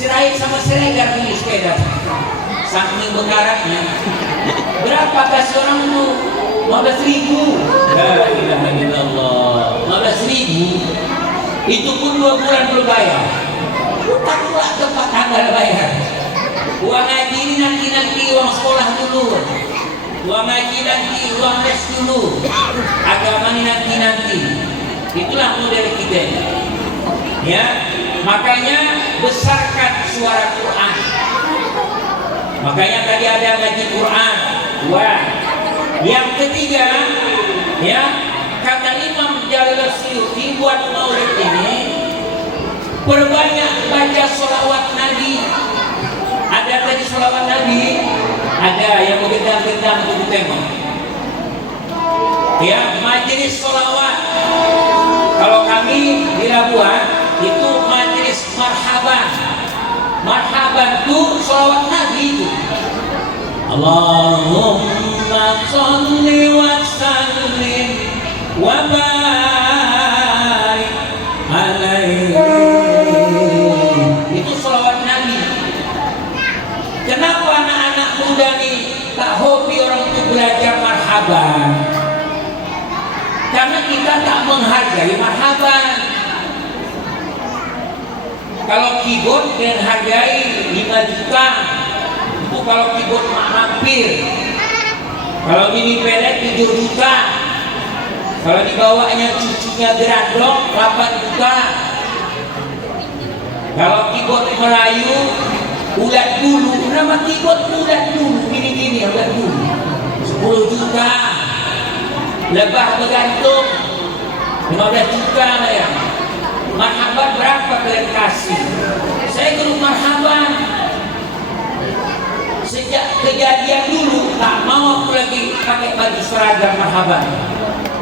Sirait sama seregar bunyi sepeda saking bekaratnya. Berapa kasih orang itu? 15.000. La ilaha illallah. 15.000 itu pun 2 bulan belum bayar. Utang pula tempat tanggal bayar. Uang ngaji ini nanti uang sekolah dulu. Uang ngaji nanti, uang les dulu. Agama ini nanti. Itulah model kita. Ya, makanya besarkan suara Quran. Makanya tadi ada ngaji Quran. Wah, yang ketiga, ya kata Imam Jalal Suyuti buat maulid ini perbanyak baca sholawat Nabi. Ada tadi sholawat Nabi, ada yang berbeda-beda untuk tema. Ya, majelis sholawat. Kalau kami di Labuan itu majelis marhaban. Marhaban itu sholawat Nabi itu. Allahumma sholli wa sallim wa barik alaihi. Itu sholawat Nabi. Kenapa anak-anak muda nih tak hobi orang itu belajar marhaban? Karena kita tak menghargai marhaban. Kalau keyboard dan hargai 5 juta, itu kalau keyboard hampir. Kalau mini pelet 7 juta. Kalau dibawanya cucunya gerandong 8 juta. Kalau keyboard Melayu ulat bulu, nama keyboard ulat bulu, gini-gini ulat bulu 10 juta. Lebah bergantung 15 juta lah ya. Marhaban berapa kalian kasih? Saya guru marhaban sejak kejadian dulu, tak mau aku lagi pakai baju seragam marhaban.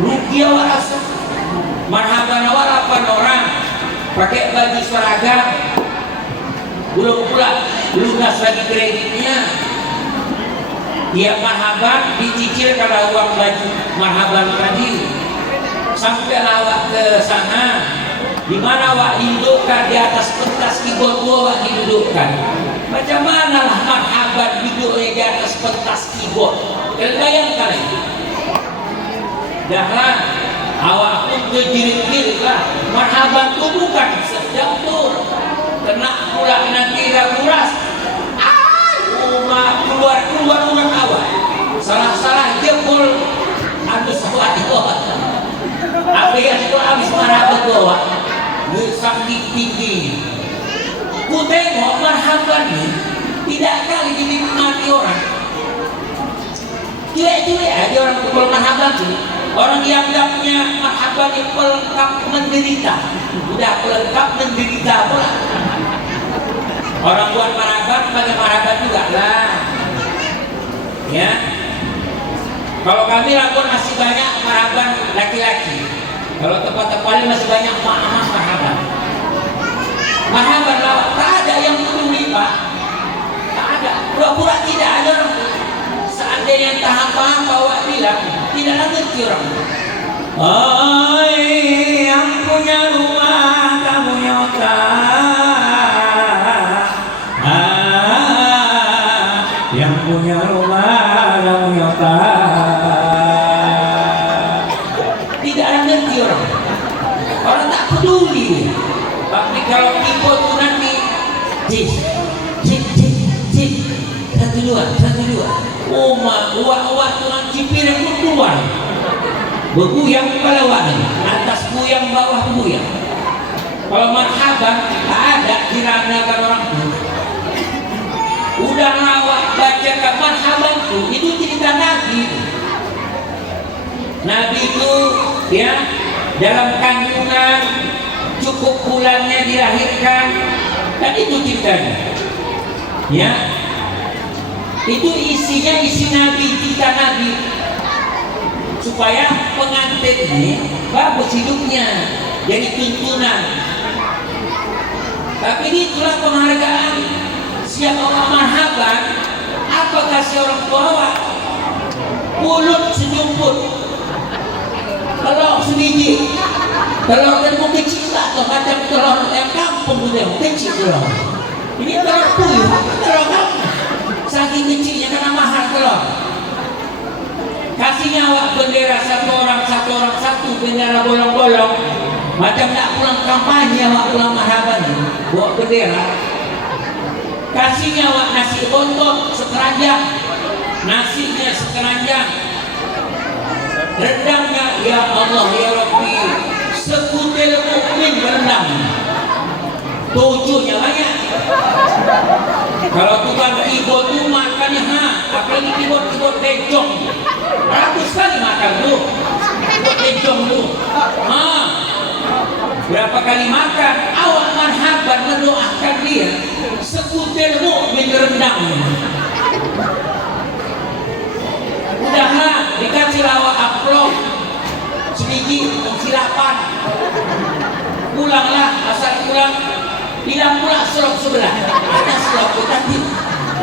Rugi awak rasa. Marhaban awak 8 orang pakai baju seragam, belum pula lunas lagi kreditnya. Dia marhaban dicicil kalau uang baju marhaban tadi. Sampai awak ke sana, di mana awak dudukkan di atas pentas keyboard awak didudukkan. Macam mana lah marhaban duduknya di atas pentas keyboard? Kalian bayangkan itu. Dahlah awak pun terjerit-jerit lah. Marhaban itu bukan sedang tuh. Kena pula nanti ragu-ras. Keluar ulang awak. Salah-salah jempol habis awak itu. Apa yang itu habis marhaban awak. Ngesang tinggi. Ku tengok marhaban ni tidak kali dinikmati orang. Cuek-cuek aja orang pukul marhaban tu. Orang yang punya marhaban ni pelengkap menderita. Udah pelengkap menderita pula. Orang buat marhaban pakai marhaban juga lah. Ya. Kalau kami Labuan masih banyak marhaban laki-laki. Kalau tempat-tempat lain masih banyak mak-mak marhaban. marhaban lawak, tak ada yang peduli Pak, tak ada, pura-pura tidak ada orang. Seandainya tahap paham bahwa bilang tidak ngerti orang. Yang punya rumah kamu nyota, yang punya rumah kamu nyota, tidak ngerti orang. Orang tak peduli. Tapi kalau tipe itu nanti cik satu dua uak tuan cipir yang keluar berguyang kepala wani, atas buyang bawah buyang. Kalau marhaban tak ada diranakan orang itu. Udah lawak baca ke marhaban itu cerita Nabi. Nabi itu ya dalam kandungan cukup bulannya dilahirkan, dan itu ceritanya ya, itu isinya isi Nabi, cerita Nabi, supaya pengantin ini bagus hidupnya, jadi tuntunan. Tapi itulah penghargaan. Siapa orang marhaban, apa kasih orang tua? Mulut sejumput, telur sebiji, telur dan mau kecil atau macam telur yang kampung itu yang kecil telur. Ini telur puyuh, telur kampung. Saking kecilnya karena mahal telur. Kasih nyawa bendera satu orang satu bendera bolong-bolong. Macam nak pulang kampanye awak pulang marhaban bawa bendera. Kasih nyawa nasi bontot sekeranjang, nasinya sekeranjang, rendangnya ya Allah ya Rabbi sekutil mukmin berendang, 7-nya banyak. Kalau tukang tibo tuh makannya apalagi tibo bencong, ratus kali makan tuh bencong tuh. Berapa kali makan, awak marhaban mendoakan dia sekutil mukmin rendang. Udahlah dikasih awak amplop sedikit silapan, pulanglah asal pulang. Bilang pula serok sebelah, ada serok tadi,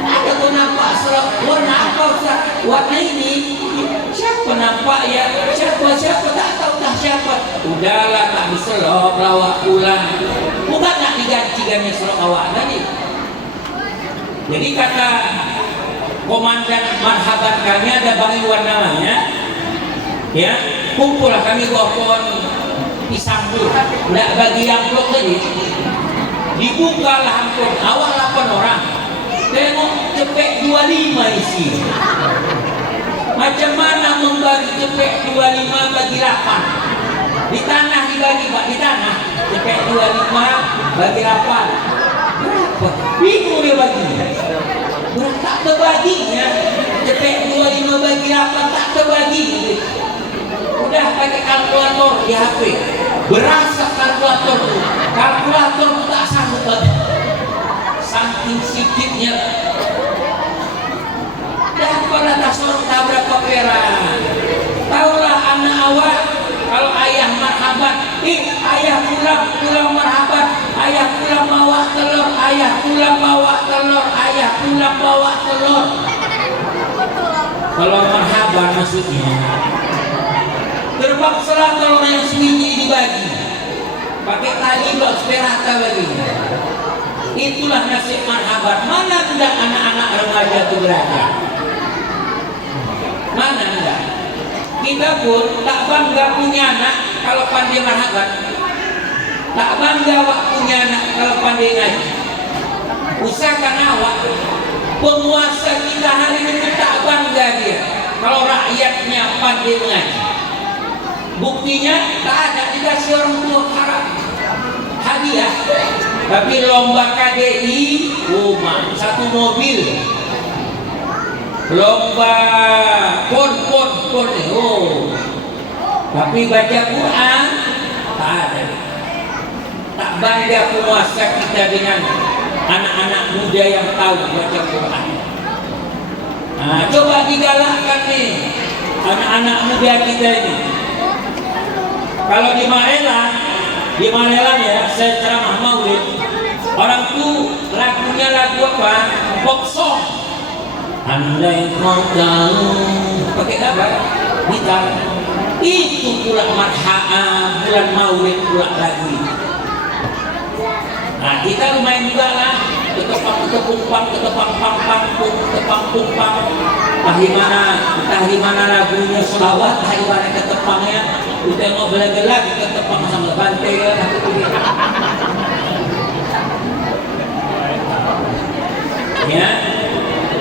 ada kau nampak serok warna apa Ustaz? Warna ini siapa nampak ya? Siapa tak tahu dah siapa. Udahlah tak diserok, lawak pulang. Bukan nak diganti serok awak tadi. Jadi kata komandan marhaban kami, ada Bang Iwan namanya, ya kumpullah kami bawa pohon pisang dulu, tidak bagi amplop tadi. Dibukalah amplop, awak 8 orang, tengok cepek 25 isi. Macam mana membagi cepek 25 bagi 8? Di tanah dibagi Pak, di tanah cepek 25 bagi 8 berapa? Bingung dia bagi. Tak terbaginya cepek 25 bagi 8 tak terbagi. Udah pakai kalkulator di HP, berasa kalkulator tuh. Kalkulator tuh tak sanggup lagi, saking sikitnya. Dan pada dasar tabrak paperan. Taulah anak awak kalau ayah marhaban, ayah pulang marhaban, ayah pulang bawa telur, ayah pulang bawa telur, ayah pulang bawa telur. Kalau marhaban maksudnya terpaksa telur yang sebiji dibagi pakai tali blok seperata bagi. Itulah nasib marhaban. Mana hendak anak-anak remaja itu berada? Mana hendak? Kita pun tak bangga punya anak kalau pandai marhaban, tak bangga awak punya anak kalau pandai ngaji. Usahakan awak penguasa kita hari ini tak bangga dia kalau rakyatnya pandai ngaji. Buktinya tak ada dikasih orang tua haram hadiah, tapi lomba KDI satu mobil, lomba pon tapi baca Quran tak ada. Tak bangga penguasa kita dengan anak-anak muda yang tahu baca Quran. Coba digalakkan nih anak-anak muda kita ini. Kalau di Malela ya, saya ceramah maulid, Orang tuh lagunya lagu apa? Pop song. Andai kau tahu, pakai apa? Gitar. Itu pula bulan Maulid pula lagu itu. Nah kita lumayan juga lah. Ketepang ketepung-pang, ketepang pang-pang-pung, ketepang pung-pang. Entah di mana lagunya selawat, entah di mana ketepangnya. Udah mau gelag-gelag ketepang sama bantai ya. Ya.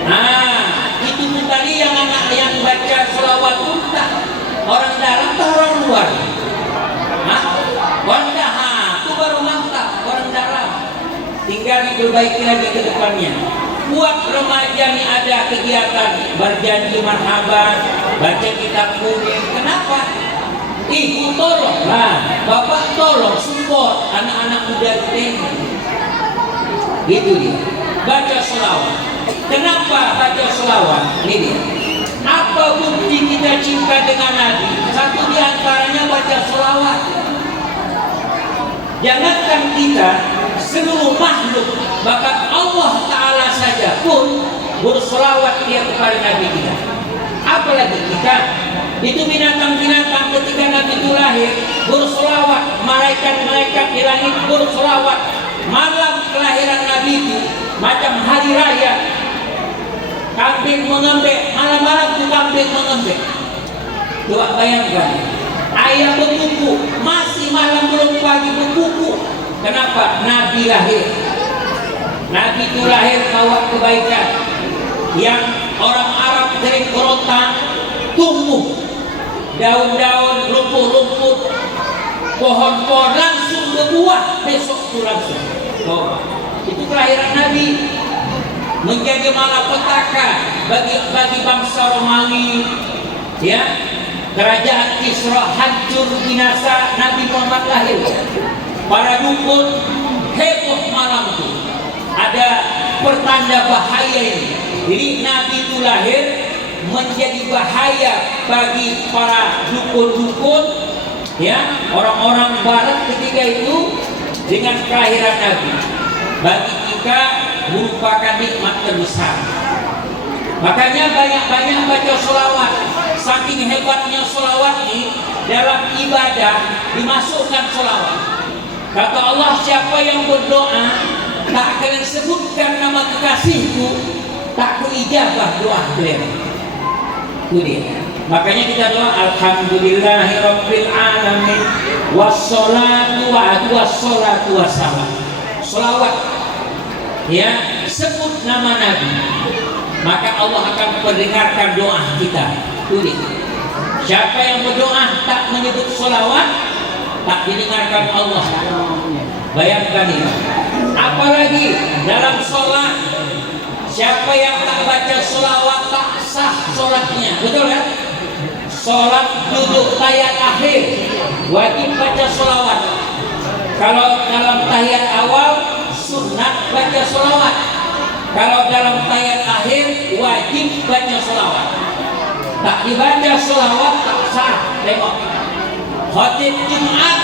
Nah, itu tuh tadi yang anak yang baca selawat pun tak orang dalam atau orang luar? Hah? Orang dalam, itu baru mantap orang dalam. Tinggal diperbaiki lagi ke depannya. Buat remaja nih ada kegiatan berjanji marhaban, baca kitab kuning. Kenapa? Ibu tolong lah, bapak tolong support anak-anak muda kita. Gitu dia. Baca selawat. Kenapa baca selawat? Ini dia. Apa bukti kita cinta dengan Nabi? Satu di antaranya baca selawat. Jangankan kita, seluruh makhluk, bahkan Allah Ta'ala saja pun berselawat dia kepada Nabi kita. Apalagi kita, itu binatang-binatang ketika Nabi itu lahir berselawat, malaikat-malaikat di langit berselawat. Malam kelahiran Nabi itu macam hari raya, kambing mengembek, malam-malam itu kambing mengembek. Coba bayangkan, ayam berkuku, masih malam belum pagi berkuku. Kenapa? Nabi lahir. Nabi itu lahir bawa kebaikan. Yang orang Arab sering kerontang, tumbuh daun-daun, rumput-rumput, pohon-pohon langsung berbuah besok itu langsung. Oh, itu kelahiran Nabi menjadi malapetaka bagi bangsa Romawi. Ya, kerajaan Kisra hancur binasa, Nabi Muhammad lahir. Para dukun heboh malam itu. Ada pertanda bahaya ini. Jadi Nabi itu lahir menjadi bahaya bagi para dukun-dukun, ya, orang-orang barat ketika itu dengan kelahiran Nabi. Bagi kita merupakan nikmat terbesar. Makanya banyak-banyak baca selawat. Saking hebatnya selawat ini, dalam ibadah dimasukkan selawat. Kata Allah, siapa yang berdoa tak akan sebutkan nama kekasihku, tak kuijabah doa beliau. Itu dia. Makanya kita doa alhamdulillahirabbil alamin wassalatu wassalam. Selawat, ya, sebut nama Nabi, maka Allah akan mendengarkan doa kita. Itu dia. Siapa yang berdoa tak menyebut selawat, tak didengarkan Allah. Bayangkan ini. Apalagi dalam sholat, siapa yang tak baca selawat tak sah sholatnya. Betul kan? Sholat duduk tahiyat akhir wajib baca selawat. Kalau dalam tahiyat awal sunat baca selawat. Kalau dalam tahiyat akhir wajib baca selawat. Tak dibaca selawat tak sah. Tengok khotib Jumat,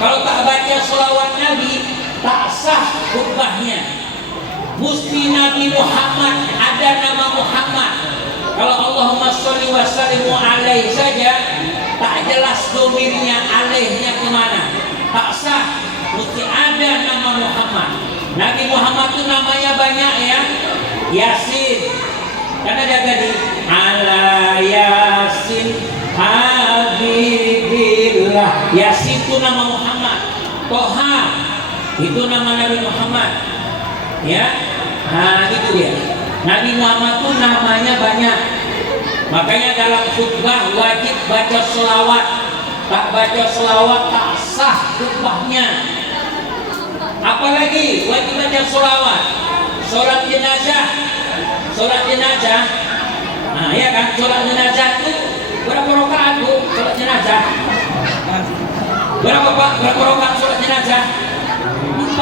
kalau tak baca selawat Nabi tak sah khutbahnya. Mesti Nabi Muhammad, ada nama Muhammad. Kalau Allahumma sholli wa sallimu alaihi saja tak jelas domirnya, alaihnya kemana, tak sah. Mesti ada nama Muhammad. Nabi Muhammad itu namanya banyak ya. Yasin, karena dia tadi ala Yasin Habibillah. Yasin itu nama Muhammad. Toha itu nama Nabi Muhammad. Ya, nah itu dia. Nabi Muhammad itu namanya banyak. Makanya dalam khutbah wajib baca selawat. Tak baca selawat tak sah khutbahnya. Apalagi wajib baca selawat. Sholat jenazah. Sholat jenazah. Nah ya kan, sholat jenazah itu berapa rakaat bu? Sholat jenazah. Berapa pak? Berapa rakaat sholat jenazah? 4.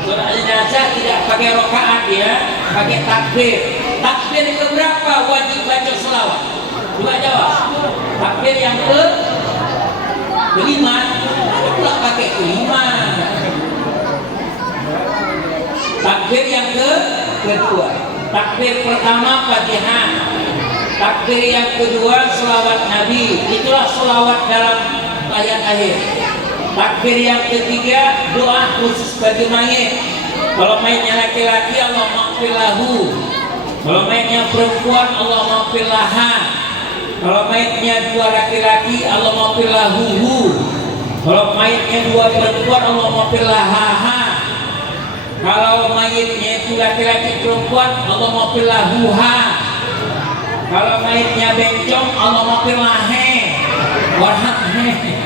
Sholat jenazah tidak pakai rakaat ya, pakai takbir. Takbir ke berapa wajib baca selawat? Coba jawab. Takbir yang ke kelima. Pula pakai kelima. Takbir pertama Fatihah, takbir yang kedua selawat Nabi, itulah selawat dalam ayat akhir. Takbir yang ketiga doa khusus bagi mayit. Kalau mayitnya laki-laki, Allah maghfir lahu. Kalau mayitnya perempuan, Allah maghfir laha. Kalau mayitnya dua laki-laki, Allah maghfir lahu. Kalau mayitnya dua perempuan, Allah maghfir laha. Kalau mayitnya itu laki-laki perempuan, Allah maghfir lahuha. Kalau mayitnya bencong, Allah maghfir lahe. Warhamhe.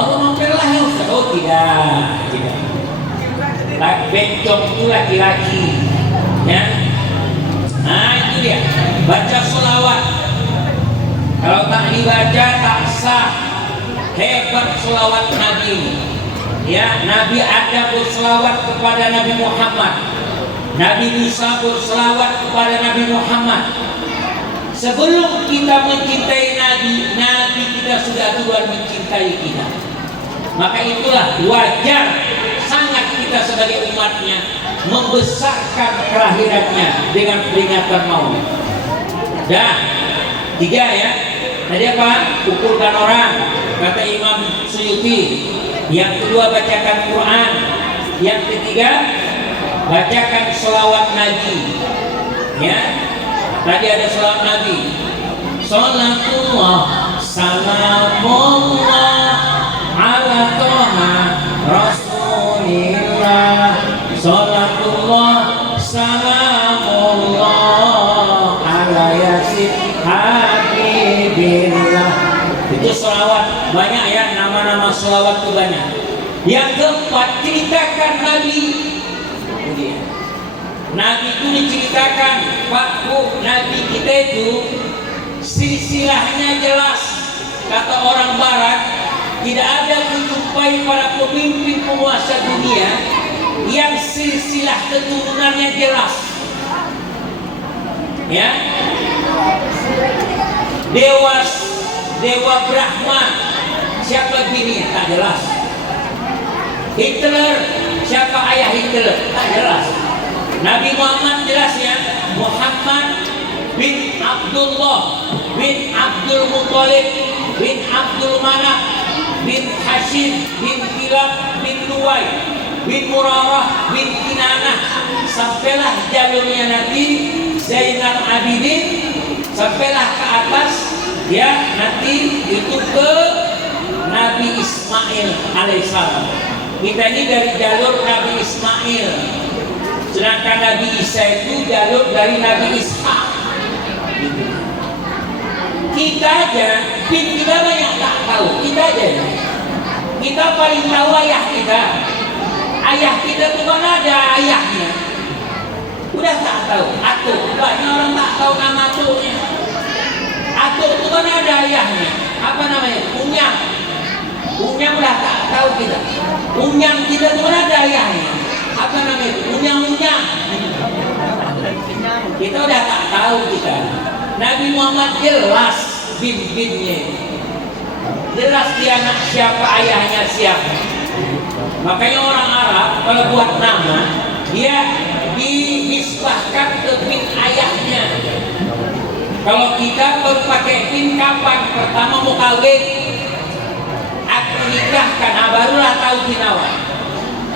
Allah maghfir lahe. Oh tidak. Bencong itu laki-laki, ya. Nah itu dia. Baca selawat. Kalau tak dibaca tak sah. Hebat selawat Nabi. Ya, Nabi Adam berselawat kepada Nabi Muhammad. Nabi Musa berselawat kepada Nabi Muhammad. Sebelum kita mencintai Nabi, Nabi kita sudah duluan mencintai kita. Maka itulah wajar sangat kita sebagai umatnya membesarkan kelahirannya dengan peringatan Maulid. Dan tiga ya. Tadi apa? Pukulkan orang, kata Imam Suyuti. Yang kedua bacakan Quran. Yang ketiga bacakan selawat Nabi. Ya. Tadi ada selawat Nabi. Salatullah salamullah ala toha Rasulillah. Salatullah salamullah ala yasin habibillah. Itu selawat banyak ya, nama-nama selawat itu banyak. Yang keempat, ceritakan Nabi. Nabi itu diceritakan, Pak Bu, Nabi kita itu silsilahnya jelas. Kata orang Barat, tidak ada menjumpai para pemimpin penguasa dunia yang silsilah keturunannya jelas. Ya, Dewa Brahma siapa bininya tak jelas. Hitler siapa ayah Hitler tak jelas. Nabi Muhammad jelas ya, Muhammad bin Abdullah bin Abdul Muttalib bin Abdul Manaf bin Hashim bin Kilab bin Luwai bin Murarah bin Kinanah. Sampailah jalurnya Nabi Zainal Abidin, sampailah ke atas ya, nanti itu ke Nabi Ismail alaihissalam. Kita ini dari jalur Nabi Ismail, sedangkan Nabi Isa itu jalur dari Nabi Ishak. Kita aja, kita banyak tak tahu. Kita aja, kita paling tahu ayah kita. Ayah kita tuh mana ada ayahnya, udah tak tahu. Atuk, banyak orang tak tahu nama atuknya. Atuk itu kan ada ayahnya. Apa namanya? Unyang. Unyang udah tak tahu kita. Unyang kita itu kan ada ayahnya. Apa namanya? Unyang-unyang. Kita udah tak tahu kita. Nabi Muhammad jelas bin-binnya. Jelas dia anak siapa, ayahnya siapa. Makanya orang Arab kalau buat nama, dia dinisbahkan ke bin ayahnya. Kalau kita baru pakai bin kapan? Pertama mau kawin, aku nikahkan, nah barulah tahu bin awal.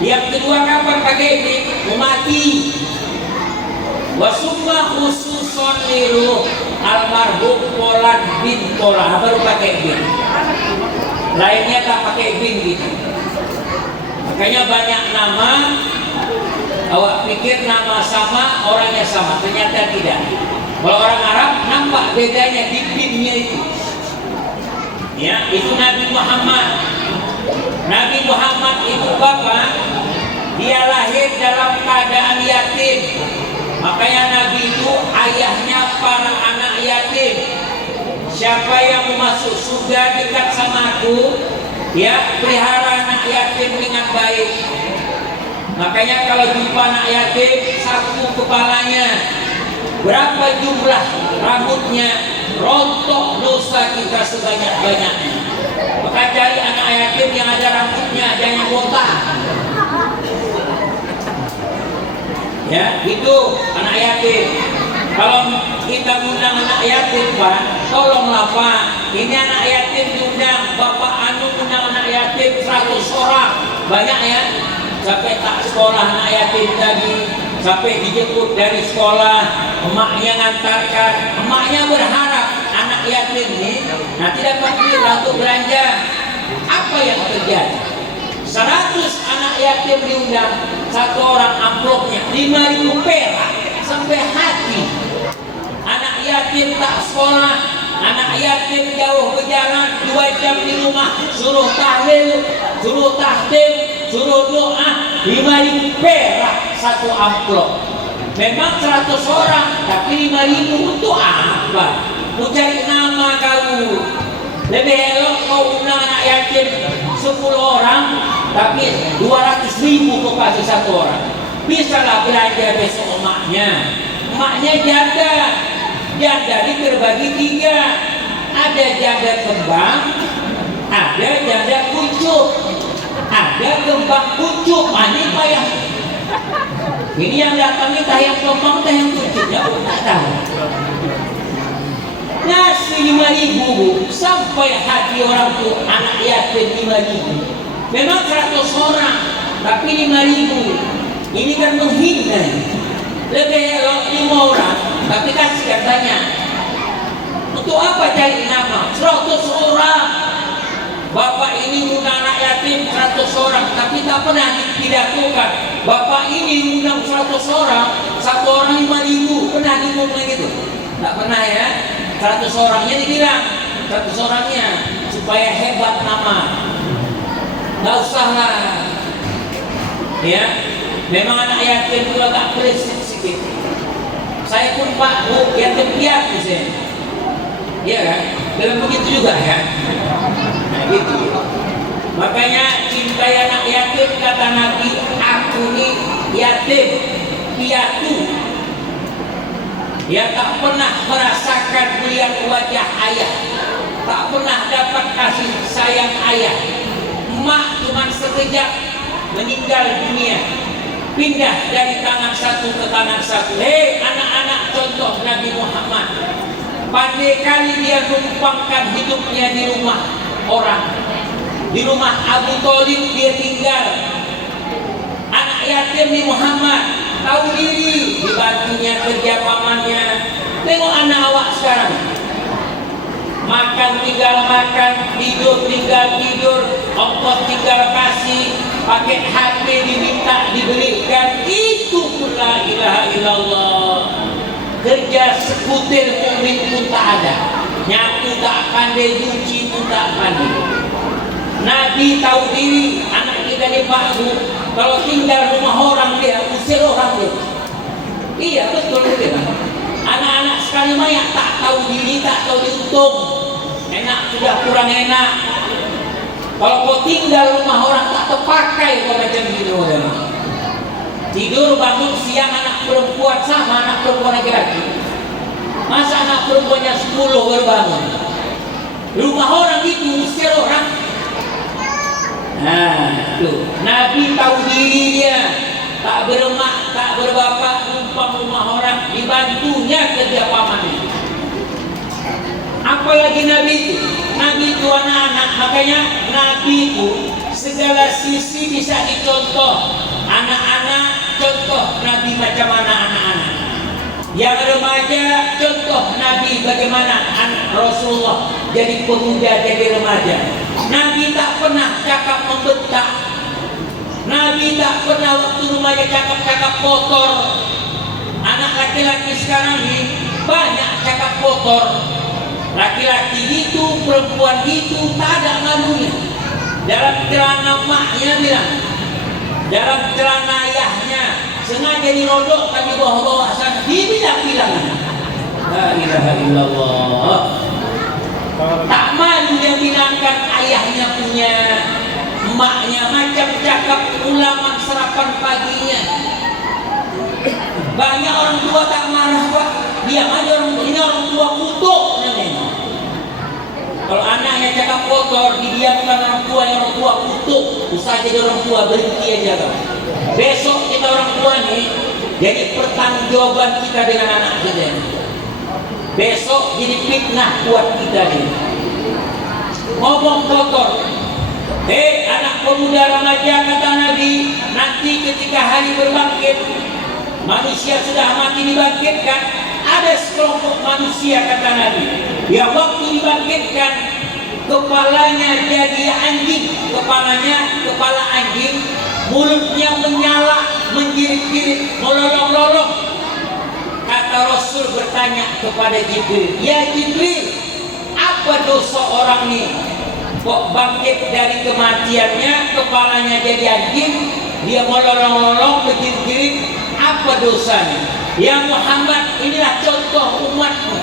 Yang kedua kapan pakai bin? Mau mati. Wasumma khususon liru almarhum Polan bin Polan, baru pakai bin. Lainnya tak pakai bin gitu. Makanya banyak nama, awak pikir nama sama, orangnya sama, ternyata tidak. Kalau orang Arab nampak bedanya di binnya itu. Ya, itu Nabi Muhammad. Nabi Muhammad itu bapak, dia lahir dalam keadaan yatim. Makanya Nabi itu ayahnya para anak yatim. Siapa yang mau masuk surga dekat sama aku, ya pelihara anak yatim dengan baik. Makanya kalau jumpa anak yatim, sapu kepalanya. Berapa jumlah rambutnya, rontok dosa kita sebanyak-banyaknya. Maka cari anak yatim yang ada rambutnya, jangan botak. Ya, itu anak yatim. Kalau kita ngundang anak yatim, Pak, tolonglah Pak. Ini anak yatim diundang, Bapak anu undang anak yatim 100 orang. Banyak ya. Sampai tak sekolah anak yatim tadi, sampai dijemput dari sekolah, emaknya ngantarkan. Emaknya berharap anak yatim ini nanti dapat duit untuk belanja. Apa yang terjadi? 100 anak yatim diundang, satu orang amplopnya 5.000 perak sampai hati. Anak yatim tak sekolah, anak yatim jauh berjalan 2 jam di rumah, suruh tahlil, suruh tahtim, suruh doa, 5.000 perak satu amplop. Memang 100 orang, tapi 5.000 untuk apa? Mau cari nama kau. Lebih elok kau undang anak yatim 10 orang, tapi 200.000 kau kasih satu orang. Bisalah belanja besok emaknya. Emaknya janda terbagi 3. Ada janda kembang, ada janda kucuk, ada kembang kucuk. Ini payah. Ini yang datang entah yang kembang, entah yang kucuk. Ya aku tak tahu. Ngasih 5.000 Bu, sampai hati orang tuh anak yatim 5.000. Memang 100 orang, tapi 5.000. Ini kan menghina. Lebih elok 5 orang, tapi kasihkan banyak. Untuk apa cari nama? 100 orang. Bapak ini undang anak yatim 100 orang, tapi tak pernah dipidatokan. Bapak ini undang 100 orang, satu orang 5.000. Pernah diundang gitu? Tak pernah ya. 100 orangnya dibilang, 100 orangnya supaya hebat nama. Nggak usah lah. Ya, memang anak yatim itu agak berisik sedikit. Saya pun Pak Bu yatim piatu saya. Iya kan? Dalam begitu juga ya. Nah gitu. Makanya cintai anak yatim kata Nabi, aku ini yatim piatu. Yang tak pernah merasakan melihat wajah ayah, tak pernah dapat kasih sayang ayah. Emak cuma sekejap meninggal dunia, pindah dari tangan satu ke tangan satu. Hei anak-anak contoh Nabi Muhammad, pandai kali dia numpangkan hidupnya di rumah orang. Di rumah Abu Thalib dia tinggal. Anak yatim di Muhammad, tahu diri, dibantunya kerja pamannya. Tengok anak awak sekarang, makan tinggal makan, tidur tinggal tidur, ongkos tinggal kasih, pakai HP diminta dibelikan. Itu pun la ilaha illallah. Kerja sekutir mukmin pun tak ada, nyapu tak pandai, cuci pun tak pandai. Nabi tahu diri, anak kita di Pak Bu, kalau tinggal rumah orang dia usir orang dia. Iya betul dia. Anak-anak sekali banyak tak tahu diri, tak tahu diuntung. Enak sudah kurang enak. Kalau kau tinggal rumah orang tak terpakai kau macam gitu. Tidur bangun siang anak perempuan sama anak perempuan laki-laki. Masa anak perempuannya 10 baru bangun. Rumah orang itu usir orang. Nah, tuh Nabi tahu diri dia, tak beremak, tak berbapak, numpang rumah orang, dibantunya kerja pamannya. Apalagi Nabi itu, Nabi itu anak-anak, makanya Nabi itu segala sisi bisa dicontoh. Anak-anak contoh Nabi macam mana anak-anak. Yang remaja contoh Nabi bagaimana Rasulullah jadi pemuda, jadi remaja. Nabi tak pernah cakap membentak. Nabi tak pernah waktu remaja cakap-cakap kotor. Anak laki-laki sekarang ini banyak cakap kotor. Laki-laki itu, perempuan itu tak ada malunya. Dalam celana maknya bilang, dalam celana ayahnya sengaja dirodokkan di bawah-bawah sana, dibilang-bilang. La ilaha illallah. Tak malu dia bilangkan ayahnya punya, emaknya macam cakap ulama sarapan paginya. Banyak orang tua tak marah Pak, diam aja orang tua. Ini orang tua kutuk namanya. Kalau anaknya cakap kotor, didiamkan orang tua kutuk. Usah jadi orang tua, berhenti aja Pak. Besok kita orang tua nih Jadi pertanggungjawaban kita dengan anak kita ini. Besok jadi fitnah buat kita ini. Ngomong kotor. Anak pemuda remaja, kata Nabi, nanti ketika hari berbangkit, manusia sudah mati dibangkitkan, ada sekelompok manusia, kata Nabi, yang waktu dibangkitkan kepalanya jadi anjing, kepala anjing, mulutnya menyala, menjerit-jerit, melolong-lolong. Kata Rasul bertanya kepada Jibril, ya Jibril, apa dosa orang ini? Kok bangkit dari kematiannya, kepalanya jadi anjing, dia melolong-lolong, menjerit-jerit, apa dosanya? Ya Muhammad, inilah contoh umatmu.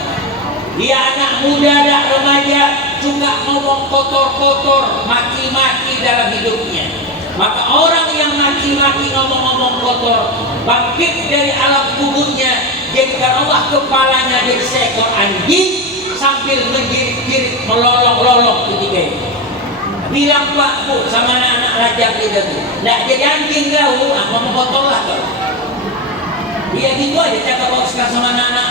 Dia anak muda dan remaja, juga ngomong kotor-kotor, maki-maki dalam hidupnya. Maka orang yang maki-maki, ngomong-ngomong kotor, bangkit dari alam kuburnya, jadikan Allah kepalanya jadi seekor anjing, sambil menjerit-jerit, melolong-lolong ketika itu. Bilang Pak Bu sama anak-anak lajang kita tuh, nggak jadi anjing kau, ngomong kotor lah kau. Dia gitu aja cakap Oscar sama anak-anak.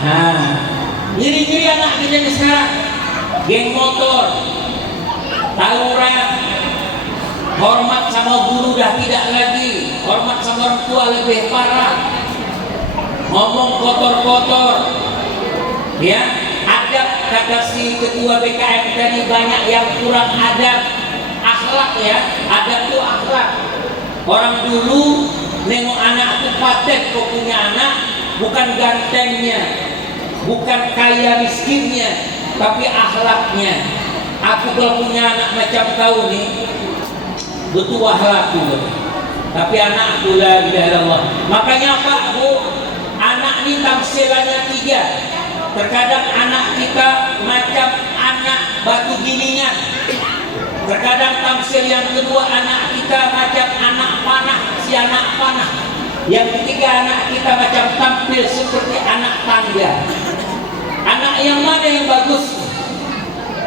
Nah, nyiri-nyiri anak kita ini sekarang, geng motor, tawuran, hormat sama guru dah tidak lagi, hormat sama orang tua lebih parah, ngomong kotor-kotor. Ya, adab, kata si ketua BKM tadi, banyak yang kurang adab, akhlak ya, adab itu akhlak. Orang dulu nengok anak itu paten, kau punya anak, bukan gantengnya, bukan kaya miskinnya, tapi akhlaknya. Aku kalau punya anak macam kau nih, butuh akhlak juga. Tapi anakku la ilaha illallah. Makanya Pak Bu, anak ini tamsilannya 3. Terkadang anak kita macam anak batu gilingan. Terkadang tamsil yang kedua, anak kita macam anak panah, si anak panah. Yang ketiga, anak kita macam tampil seperti anak tangga. Anak yang mana yang bagus?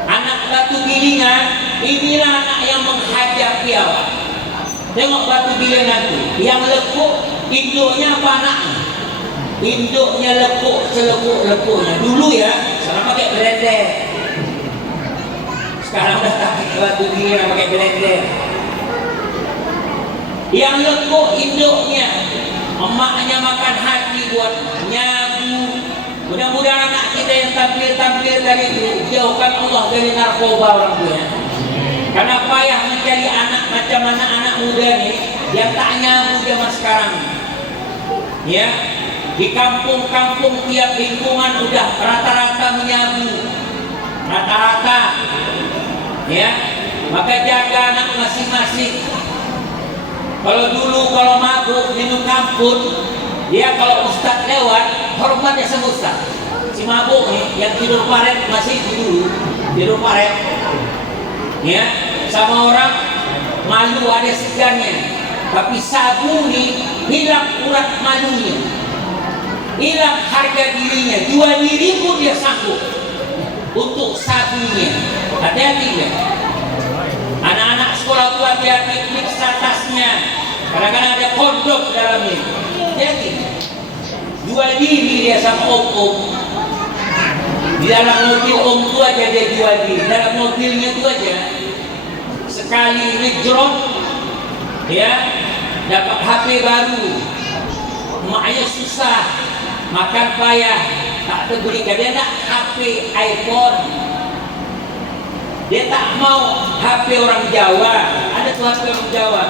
Anak batu gilingan, inilah anak yang menghadapi awak. Tengok batu gilingan itu, yang lekuk, induknya apa anaknya? Induknya lekuk, selekuk-lekuknya. Dulu ya, sekarang pakai blender. Sekarang udah pakai batu gilingan pakai blender. Yang lekuk induknya, emaknya makan hati buat nyabu. Mudah-mudahan anak kita yang tampil-tampil dari itu, jauhkan Allah dari narkoba orang tuanya. Karena payah mencari anak macam anak-anak muda nih yang tak nyabu zaman sekarang. Ya, di kampung-kampung tiap lingkungan udah rata-rata menyabu, rata-rata. Ya, maka jaga anak masing-masing. Kalau dulu kalau mabuk minum kampur, dia kalau ustaz lewat, hormatnya sama ustaz. Si mabuk nih, yang tidur paret masih dulu, tidur paret. Ya, sama orang malu ada segannya. Tapi sabu nih hilang urat malunya, hilang harga dirinya, jual diri pun dia sanggup untuk sabunya. Hati-hati ya. Anak-anak sekolah tua hati-hati, periksa tasnya. Kadang-kadang ada kondom dalamnya. Hati-hati. Jual diri dia sama om. Di dalam mobil om itu aja dia jual diri. Dalam mobilnya itu aja. Sekali ngejrot, ya, dapat HP baru. Maknya susah, makan payah, tak terberikan. Dia nak HP iPhone. Dia tak mau HP orang Jawa. Ada tuh HP orang Jawa.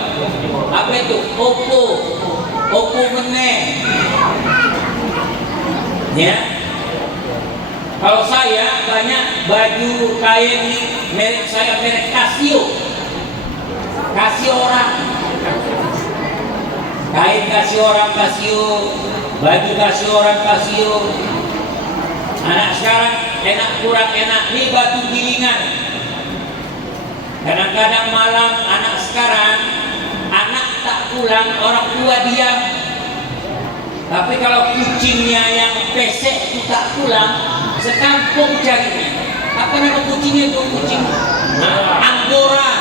Apa itu? Oppo meneng. Ya. Kalau saya banyak baju kain merek saya merek Casio. Casio orang. Kain Casio orang Casio, baju Casio orang Casio. Anak sekarang enak kurang enak nih batu gilingan. Kadang-kadang malam anak sekarang, anak tak pulang, orang tua diam. Tapi kalau kucingnya yang pesek itu tak pulang, sekampung carinya. Apa nama kucingnya itu? Kucing Anggora.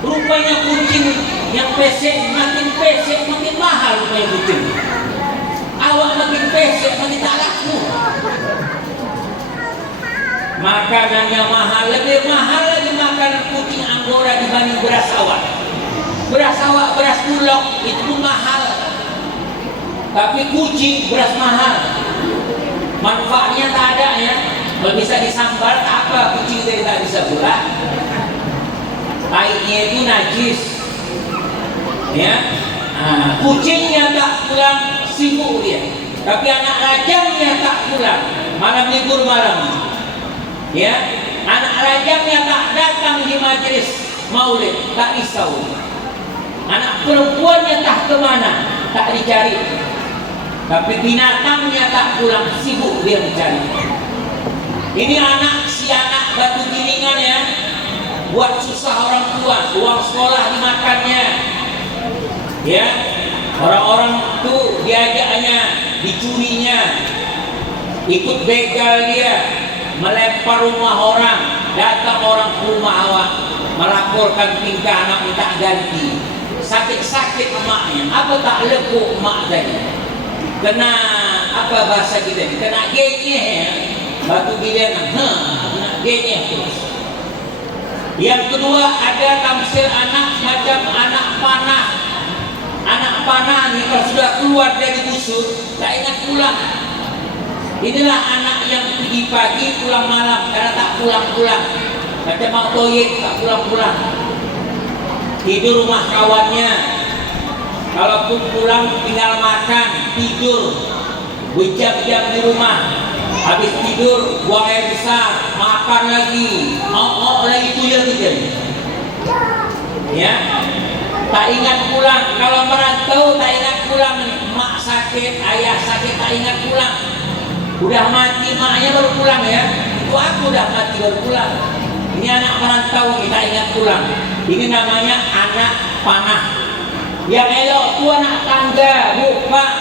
Rupanya kucing yang pesek makin mahal main kucing. Awak makin pesek makin tak laku. Makanannya mahal, lebih mahal lagi makanan kucing Anggora dibanding beras awak. Beras awak, beras bulog itu pun mahal. Tapi kucing beras mahal. Manfaatnya tak ada ya. Kalau bisa disambal tak apa, kucing itu tak bisa pula. Taiknya itu najis. Ya. Kucingnya tak pulang sibuk dia. Tapi anak rajangnya tak pulang. Malam libur malam. Ya, anak rajangnya tak datang di majelis maulid, tak risau. Anak perempuannya tak kemana, tak dicari. Tapi binatangnya tak pulang, sibuk dia mencari. Ini si anak batu gilingan ya, buat susah orang tua, uang sekolah dimakannya. Ya, orang-orang itu diajaknya, dicurinya, ikut begal dia. Melempar rumah orang, datang orang ke rumah awak, melaporkan tingkah anak minta ganti. Sakit-sakit emaknya, apa tak lekuk emak tadi? Kena apa bahasa kita ni? Kena genyeh ya. Batu gilingan, kena genyeh terus. Yang kedua ada tamsil anak macam anak panah. Anak panah ni kalau sudah keluar dari busur, tak ingat pulang. Inilah anak yang pergi pagi pulang malam karena tak pulang-pulang. Macam mau toyek tak pulang-pulang. Tidur rumah kawannya. Kalaupun pulang tinggal makan, tidur. Berjam-jam di rumah. Habis tidur buang air besar, makan lagi, mau lagi tuyul gitu. Ya. Tak ingat pulang. Kalau merantau tak ingat pulang. Mak sakit, ayah sakit tak ingat pulang. Udah mati maknya baru pulang ya. Itu aku udah mati baru pulang. Ini anak merantau kita ingat pulang. Ini namanya anak panah. Yang elok itu anak tangga, bukan.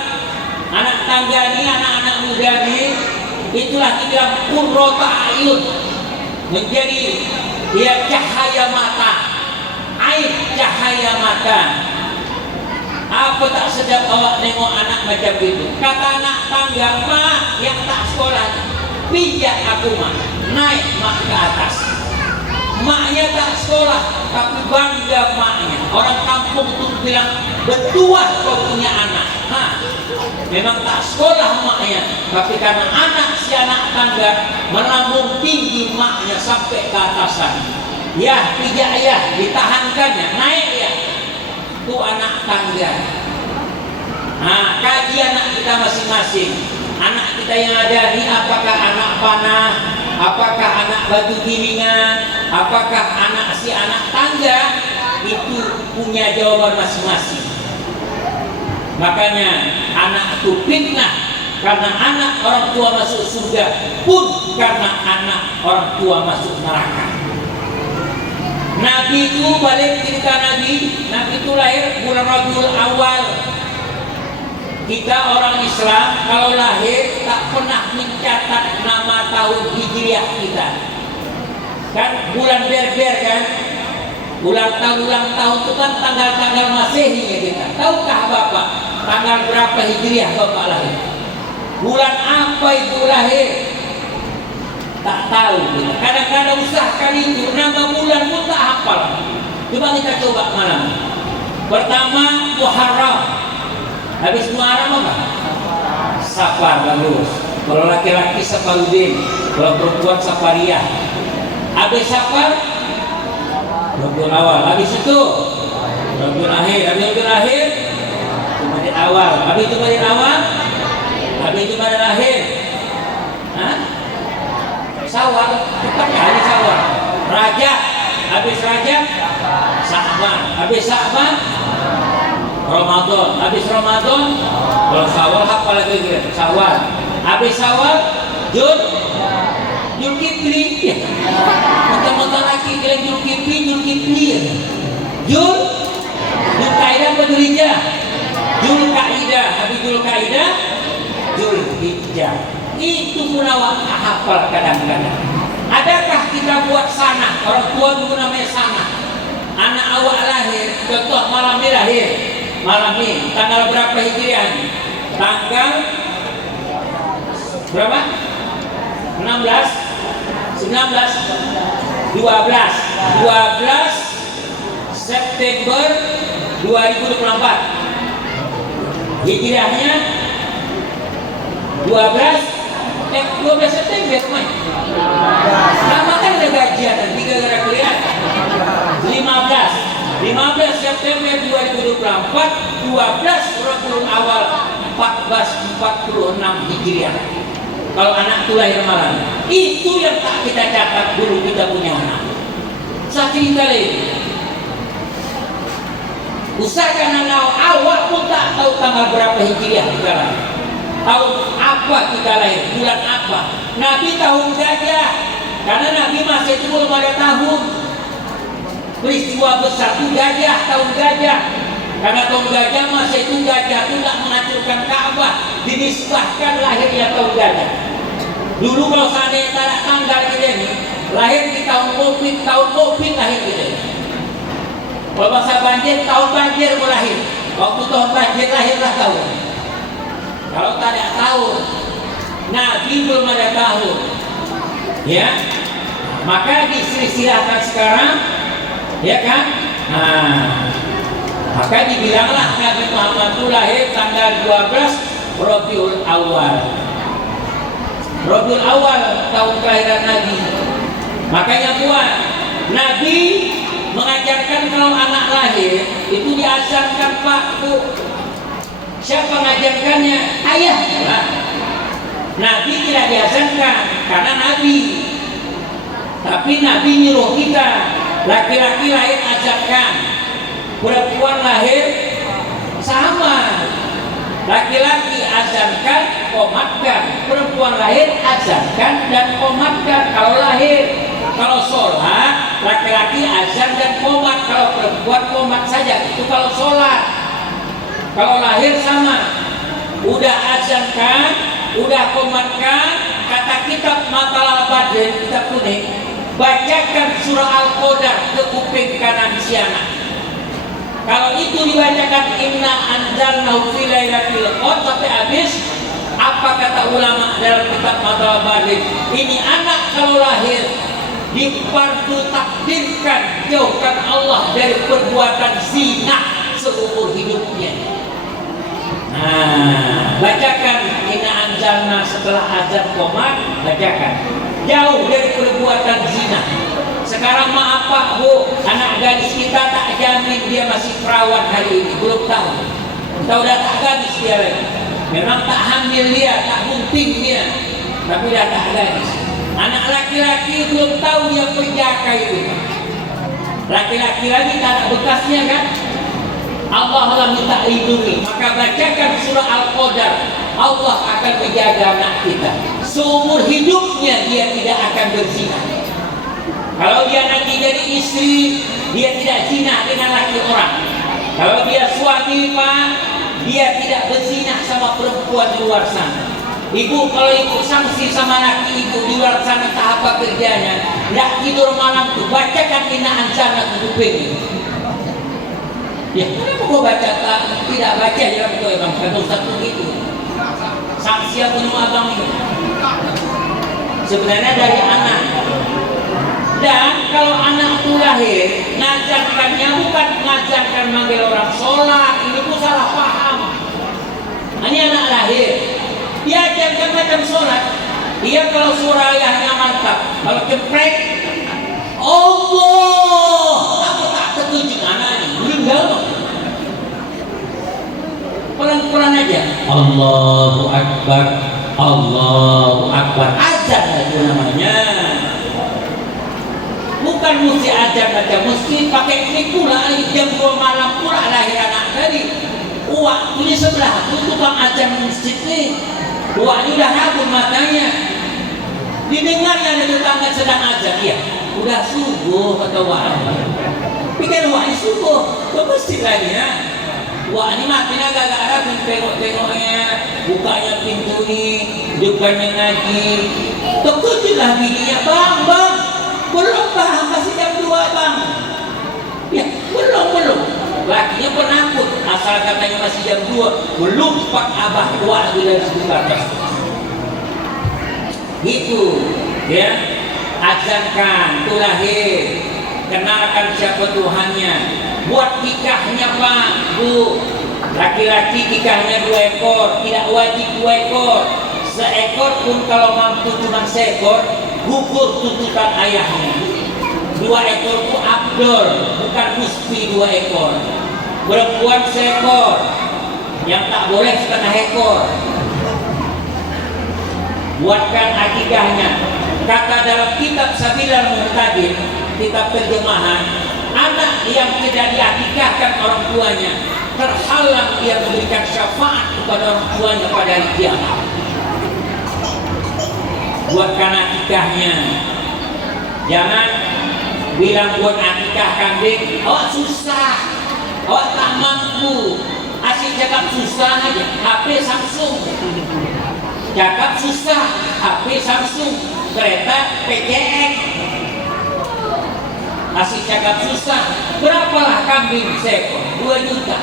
Anak tangga ini anak-anak muda ini itulah kita qurrata ayun. Menjadi dia cahaya mata. Air cahaya mata. Apa tak sedap awak nengok anak macam itu? Kata anak tangga, mak yang tak sekolah, pijak aku mak, naik mak ke atas. Maknya tak sekolah, tapi bangga maknya. Orang kampung itu bilang, betuah kau punya anak. Memang tak sekolah maknya, tapi karena si anak tangga melambung tinggi maknya sampai ke atasan. Ya, pijak ya, ditahankannya, naik ya. Itu anak tangga. Kaji anak kita masing-masing. Anak kita yang ada ini apakah anak panah, apakah anak batu gilingan, apakah si anak tangga, itu punya jawaban masing-masing. Makanya anak itu fitnah karena anak orang tua masuk surga, pun karena anak orang tua masuk neraka. Nabi itu balik cerita Nabi itu lahir bulan Rabiul Awal. Kita orang Islam kalau lahir tak pernah mencatat nama tahun Hijriah kita. Kan bulan berber kan? Ulang tahun itu kan tanggal-tanggal Masehi ya kita. Tahukah Bapak tanggal berapa Hijriah Bapak lahir? Bulan apa itu lahir? Tak tahu. Kadang-kadang usahakan itu nama bulan pun tak hafal. Coba kita coba malam. Pertama Muharram. Habis Muharram apa? Safar, bagus. Kalau laki-laki Safarudin, kalau perempuan Safariyah. Habis Safar Rabiul Awal. Habis itu Rabiul Akhir. Habis Rabiul Akhir Jumadil Awal. Habis Jumadil Awal. Habis Jumadil Akhir. Syawal, cepat kali Syawal. Rajab, habis Rajab Sa'ban, habis Sa'ban Ramadan, habis Ramadan kalau Syawal apa lagi kira? Syawal, habis Syawal Zulkifli. Mentang-mentang lagi kira Zulkifli ya. Zulkaidah apa Zulhijjah? Zulkaidah, habis Zulkaidah Zulhijjah. Itu pun awak hafal kadang-kadang. Adakah kita buat sanah? Orang tua dulu namanya sanah. anak awak lahir, contoh malam ini lahir, malam ini tanggal berapa Hijriah? Tanggal berapa? 16, 19, 12 September 2024. Hijriahnya 12 September teman. Nama kan ada gajian dan 3 gara kuliah. 15 September 2024, 12 Rabiul Awal 1446 Hijriah. Kalau anak itu lahir malam, itu yang tak kita catat dulu kita punya anak. Saking kali usahakan anak awak pun tak tahu tanggal berapa Hijriah kita lahir, tahun apa kita lahir, bulan apa. Nabi tahun gajah, karena Nabi masih itu belum ada tahun. Peristiwa besar itu gajah, tahun gajah. Karena tahun gajah masih itu gajah itu tak menghancurkan Ka'bah, dinisbahkan lahirnya tahun gajah. Dulu kalau seandainya tak ada tanggal kita ini, lahir di tahun Covid lahir kita. Kalau masa banjir, tahun banjir mau lahir. Waktu tahun banjir lahirlah tahun. Kalau tak ada tahun, Nabi belum ada tahun, ya, maka disilsilahkan sekarang, ya kan? Maka dibilanglah Nabi Muhammad itu lahir tanggal 12 Rabiul Awal. Rabiul Awal tahun kelahiran Nabi. Makanya buat Nabi mengajarkan kalau anak lahir itu diajarkan Pak Bu. Siapa mengajarkannya? Ayah. Nah, Nabi tidak diajarkan karena Nabi. Tapi Nabi nyuruh kita, laki-laki lahir ajarkan, perempuan lahir sama. Laki-laki azankan, qomatkan, perempuan lahir azankan dan qomatkan kalau lahir. Kalau sholat, laki-laki azan dan qomat, kalau perempuan qomat saja. Itu kalau sholat. Kalau lahir sama, udah azankan, udah qomatkan, kata kitab Matalah Badrin, kitab kuning, bacakan surah Al-Qadar ke kuping kanan si anak. Kalau itu dibacakan inna anzalnahu fi lailatul qadr sampai habis, apa kata ulama dalam kitab Matalah Badrin? Ini anak kalau lahir difardu takdirkan, jauhkan Allah dari perbuatan zina seumur hidupnya. Nah, bacakan inna anzalna setelah azan qomat, bacakan jauh dari perbuatan zina. Sekarang maaf Pak Bu, anak gadis kita tak jamin dia masih perawan hari ini, belum tahu. Kita udah tak gadis dia lagi. Memang tak hamil dia, tak bunting dia, tapi udah tak gadis. Anak laki-laki belum tahu dia penjaka itu. Laki-laki lagi tak ada bekasnya kan? Allah minta lindungi, maka bacakan surah Al-Qadar. Allah akan menjaga anak kita seumur hidupnya, dia tidak akan berzina. Kalau dia nanti jadi istri, dia tidak zina dengan laki orang. Kalau dia suami Pak, dia tidak berzina sama perempuan di luar sana. Ibu, kalau ibu sanksi sama laki ibu di luar sana, tak apa kerjanya, tidak tidur malam tuh, bacakan inna anzalna ke kuping. Ya, kenapa kau baca tak? Tidak baca ya betul Bang. Kata Ustaz begitu. Sanksi yang penuh abang itu sebenarnya dari anak. Dan kalau anak itu lahir, ngajarkannya bukan mengajarkan manggil orang sholat, ini pun salah paham. Ini anak lahir, dia ajarkan macam sholat. Dia kalau suara ayahnya mantap, kalau ceprek, Allah, aku tak tertuju anak ini, meninggal loh. Pelan-pelan aja, Allahu Akbar, Allahu Akbar, azan itu namanya. Bukan mesti ajar aja, mesti pakai klik pula. Jam 2 malam pula lahir anak tadi. Waktunya sebelah itu tukang ajar masjid nih. Waktunya udah rabun matanya. Didengar ada tetangga sedang ajar, iya. Udah subuh atau waktu. Pikir waktu subuh, ke masjid lagi ya. Wah ini matinya agak rabun, tengok-tengoknya, bukanya pintu nih, depannya ngaji. Terkejutlah bininya, bang. Belum Bang, masih jam 2 Bang. Ya, lakinya penakut, asal katanya masih jam 2 melumpat abah tua dari situ ke atas. Gitu ya, azankan tuh lahir, kenalkan siapa Tuhannya, buat nikahnya Pak Bu. Laki-laki nikahnya 2 ekor, tidak wajib 2 ekor. Seekor pun kalau mampu cuma seekor, gugur tuntutan ayahnya. 2 ekor itu abdol, bukan mesti 2 ekor. Perempuan seekor, yang tak boleh setengah ekor. Buatkan akikahnya. Kata dalam kitab Sabilal Muhtadin, kitab terjemahan, anak yang tidak diakikahkan orang tuanya terhalang dia memberikan syafaat kepada orang tuanya pada hari kiamat. Buatkan akikahnya. Jangan bilang buat akikah kambing, awak susah, awak tak mampu, asyik cakap susah aja, HP Samsung. Cakap susah, HP Samsung, kereta PCX. Asyik cakap susah, berapalah kambing seekor? 2 juta.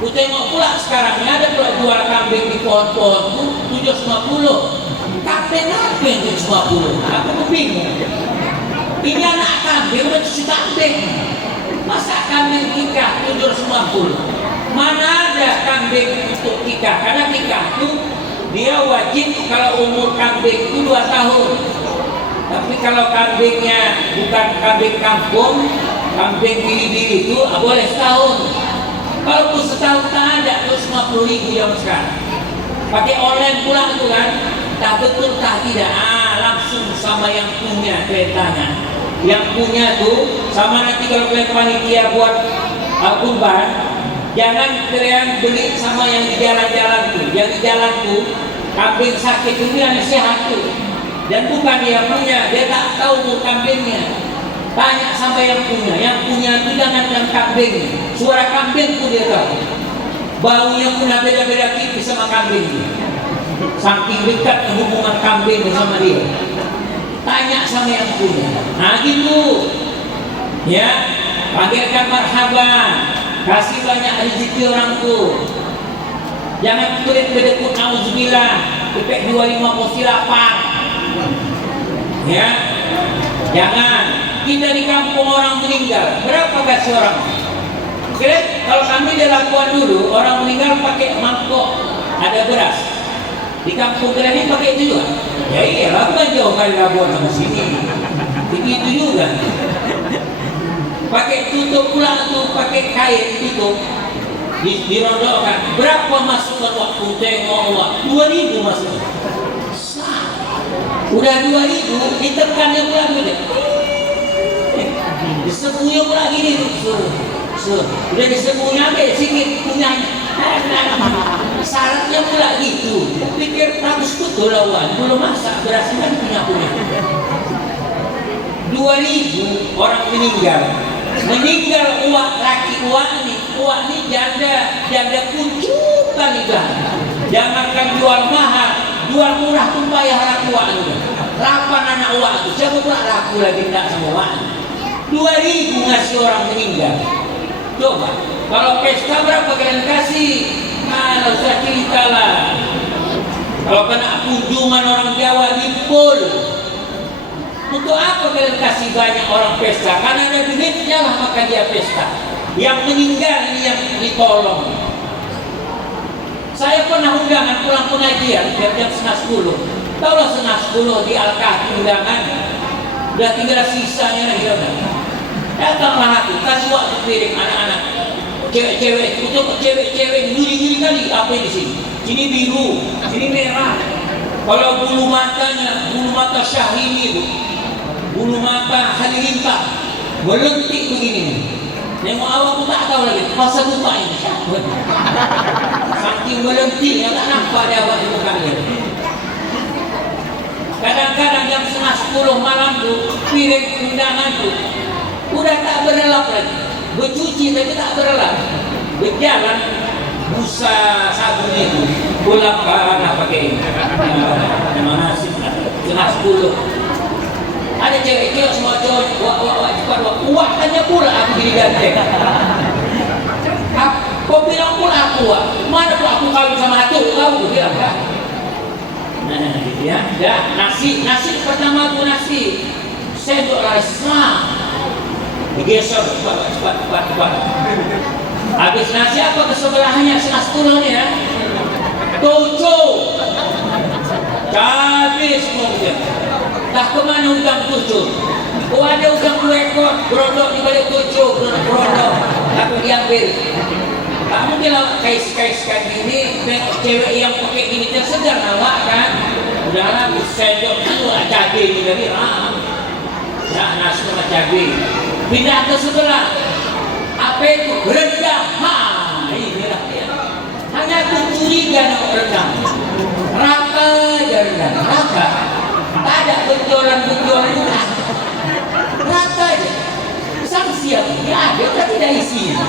Ku tengok pula sekarang ada pula jual kambing di pohon-pohon tu 750. Kambing 750. Aku bingung. Ini anak kambing udah cuci kambing. Masa kambing nikah 750? Mana ada kambing untuk nikah? Karena nikah itu dia wajib kalau umur kambing itu 2 tahun. Tapi kalau kambingnya bukan kambing kampung, kambing bili-bili itu boleh setahun. Kalau pun setahun tak ada, 250.000 yang sekarang. Pakai online pula itu kan, tak betul tak tidak. Langsung sama yang punya keretanya. Yang punya tuh sama nanti kalau kalian panitia buat kurban, jangan kalian beli sama yang di jalan-jalan tuh. Yang di jalan tuh kambing sakit itu yang sehat tuh. Dan bukan dia punya, dia tak tahu umur kambingnya. Tanya sama yang punya itu jangan dengan kambing. Suara kambing pun dia tahu. Baunya pun beda-beda tipis sama kambing. Saking dekat hubungan kambing bersama dia. Tanya sama yang punya. Nah gitu. Ya, panggilkan marhaban. Kasih banyak rezeki orang tuh. Jangan kulit bedekut nauzubillah. Ipek 25 posi 8. Ya. Jangan. Kita di kampung orang meninggal, berapa kasih orang? Oke, kalau kami di Labuan dulu, orang meninggal pakai mangkok, ada beras. Di kampung kalian ini pakai itu juga? Ya iya, bukan jauh kali Labuan sama sini. Begitu juga. Pakai tutup pula tuh, pakai kain tutup. Dirondokkan. Berapa masukan waktu tengok wak? 2.000 masukan. Udah 2.000, ditekannya pula gitu. Disembunyi pula gini udah disembunyi aja sikit punyanya. Syaratnya pula gitu. Pikir bagus betul lawan, belum masak beras kan punya. 2.000 orang meninggal uak laki uak ini janda kuncukan juga. Jangankan jual mahal, jual murah pun bayar uak juga. 8 anak uak itu siapa pula laku lagi tak sama uak. 2.000 ngasih orang meninggal. Coba, kalau pesta berapa kalian kasih? Kalau saya cerita lah. Kalau kena kunjungan orang Jawa dipul. Untuk apa kalian kasih banyak orang pesta? Karena ada duitnya lah maka dia pesta. Yang meninggal ini yang ditolong. Saya pernah undangan pulang pengajian jam 9:30. Taulah 9:10 di Al-Kahfi undangan. Udah tinggal sisanya lagi udah. Datanglah aku, kasih waktu piring anak-anak, cewek-cewek, untuk cewek-cewek nyuri-nyuri kali apa di sini? Sini biru, sini merah. Kalau bulu mata Syahrini itu, bulu mata Halilintar, melentik begini nih. Nengok awak pun tak tahu lagi, masa lupa ini. Saking melentiknya tak nampak dia awak di muka dia. Kadang-kadang jam 9:30 malam tuh, piring undangan tuh, udah tak berelap lagi, bercuci tapi tak berelap, berjalan busa sabun itu, bolak balik pakai ini, mana sih? 9:10. Ada cewek semua cowok, wak cepat, uak tanya pula aku jadi ganteng. Kau bilang pula aku, mana pula aku kawin sama hatu? Kau bilang kan? Nah, ya, nasi pertama tu nasi, sendok rasa, digeser cepat. Habis nasi apa ke sebelahnya senas turun ya? Tujuh, habis semua dia. Dah kemana udang tujuh? Oh ada udang 2 ekor, berodok di balik tujuh, berodok. Aku diambil. Kamu bilang kais-kais kayak gini, cewek yang pakai gini tersegar awak kan? Udahlah, sendok itu cabai ini dari ya nasi sama cabai. Pindah ke sebelah. Apa itu? Rendang. Inilah ya. Hanya aku curiga nak rendang. Rata aja rendang. Rata. Tak ada benjolan itu. Rata aja. Sang siap. Ya ada tak tidak isinya.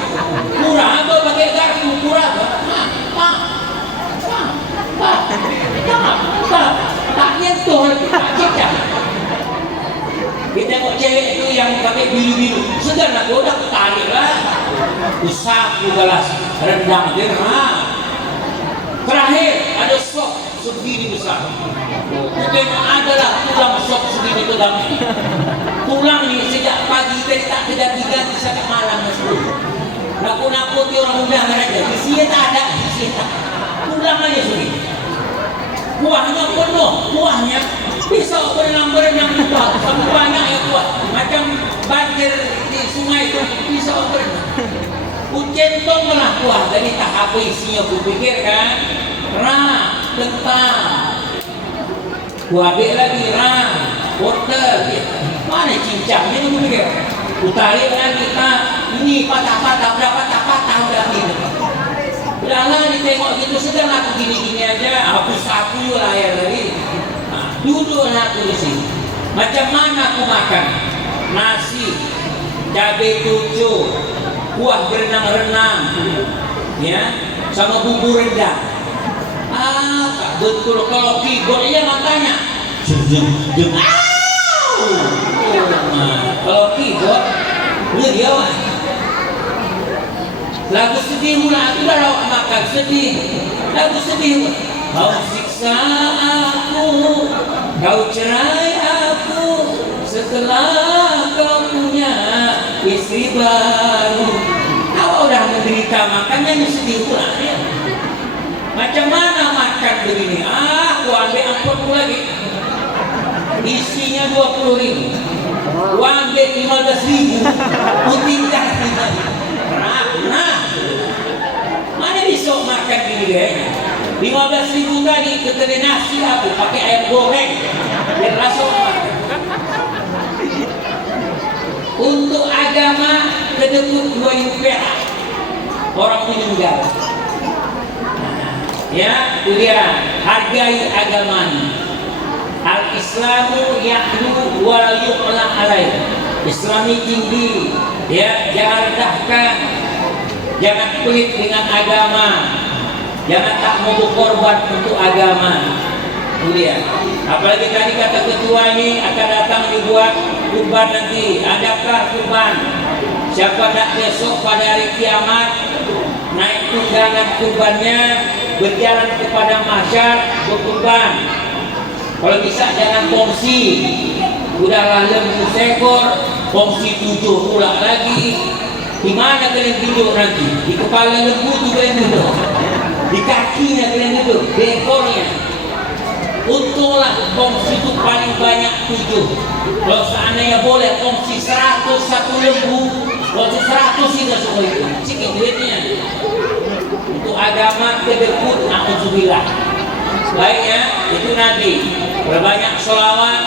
Murah apa pakai garpu? Murah apa? Tak nyentuh lagi. Tak cicak. Kita tengok cewek itu yang pakai biru-biru, segar nak goda, tarik lah. Usapu gelas rendang dia. Terakhir ada sop segini besar. Tengok adalah tulang sop segini tulang. Tulang ni sejak pagi kita tak ganti sampai malam masuk. Nakut-nakuti orang muda mereka. Isinya tak ada, tulang aja segini. Kuahnya penuh, kuahnya. Pisau berenang kuat, sama banyak yang kuat. Macam banjir di sungai itu, pisau berenang. Kucentong lah kuat, jadi tak apa isinya kupikir kan. Kentang. Kuabik lagi, wortel. Mana cincangnya itu kupikir. Kutarik lagi, ini patah-patah, udah patah-patah, udah ini. Udahlah ditengok gitu, sedang aku gini-gini aja. Aku sapu lah ya tadi. Duduklah aku di sini. Macam mana aku makan? Nasi, cabai tujuh, kuah berenang-renang, ya, sama bumbu rendang. Betul kalau keyboard iya matanya. Kalau keyboard, dia wah. Lagu sedih pula, aku dah makan sedih. Lagu sedih. Kau siksa aku, kau cerai aku, setelah kau punya istri baru. Kau udah menderita, makanya ini sedih pula ya. Macam mana makan begini? Aku ambil amplopku lagi. Isinya 20.000. Aku ambil 15.000. Ku tinggal lagi. Mana bisa makan gini kayaknya? 15.000 tadi ketemu nasi aku pakai ayam goreng biar rasa makan. Untuk agama kedekut 2 perak orang meninggal. Ya, itu dia hargai agama. Al-Islamu ya'lu wa la yu'la alaih. Islam ini tinggi, ya, jangan rendahkan, jangan pelit dengan agama. Jangan tak mau berkorban untuk agama. Mulia. Apalagi tadi kata ketua ini akan datang dibuat kurban nanti. Adakah kurban? Siapa nak besok pada hari kiamat naik tunggangan kurbannya berjalan kepada mahsyar berkurban. Kalau bisa jangan kongsi. Udahlah lembu sekor, kongsi 7 pula lagi. Di mana kalian duduk nanti? Di kepala lembu tu kalian duduk. Di kakinya kalian duduk, di ekornya. Untunglah kongsi itu paling banyak 7. Kalau seandainya boleh kongsi 100 satu lembu, kongsi 100 itu semua itu. Sikit duitnya. Untuk agama kedekut, na'udzubillah. Baiknya, itu Nabi. Berbanyak sholawat.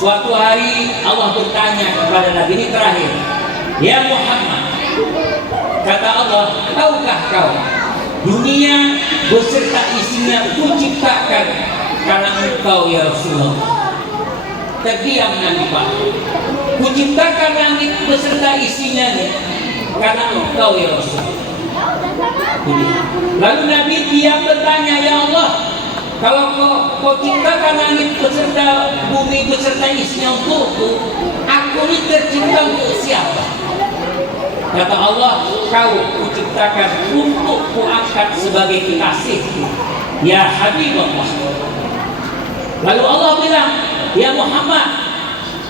Suatu hari Allah bertanya kepada Nabi, ini terakhir. Ya Muhammad, kata Allah, tahukah kau dunia beserta isinya kuciptakan karena engkau ya Rasulullah. Terdiam Nabi Pak. Kuciptakan langit beserta isinya karena engkau ya Rasulullah. Lalu Nabi diam bertanya, ya Allah, kalau kau ciptakan langit beserta bumi beserta isinya untukku, aku ini tercipta untuk siapa? Kata Allah, kau kuciptakan untuk kuangkat sebagai kekasih, ya Habibullah. Lalu Allah bilang, ya Muhammad,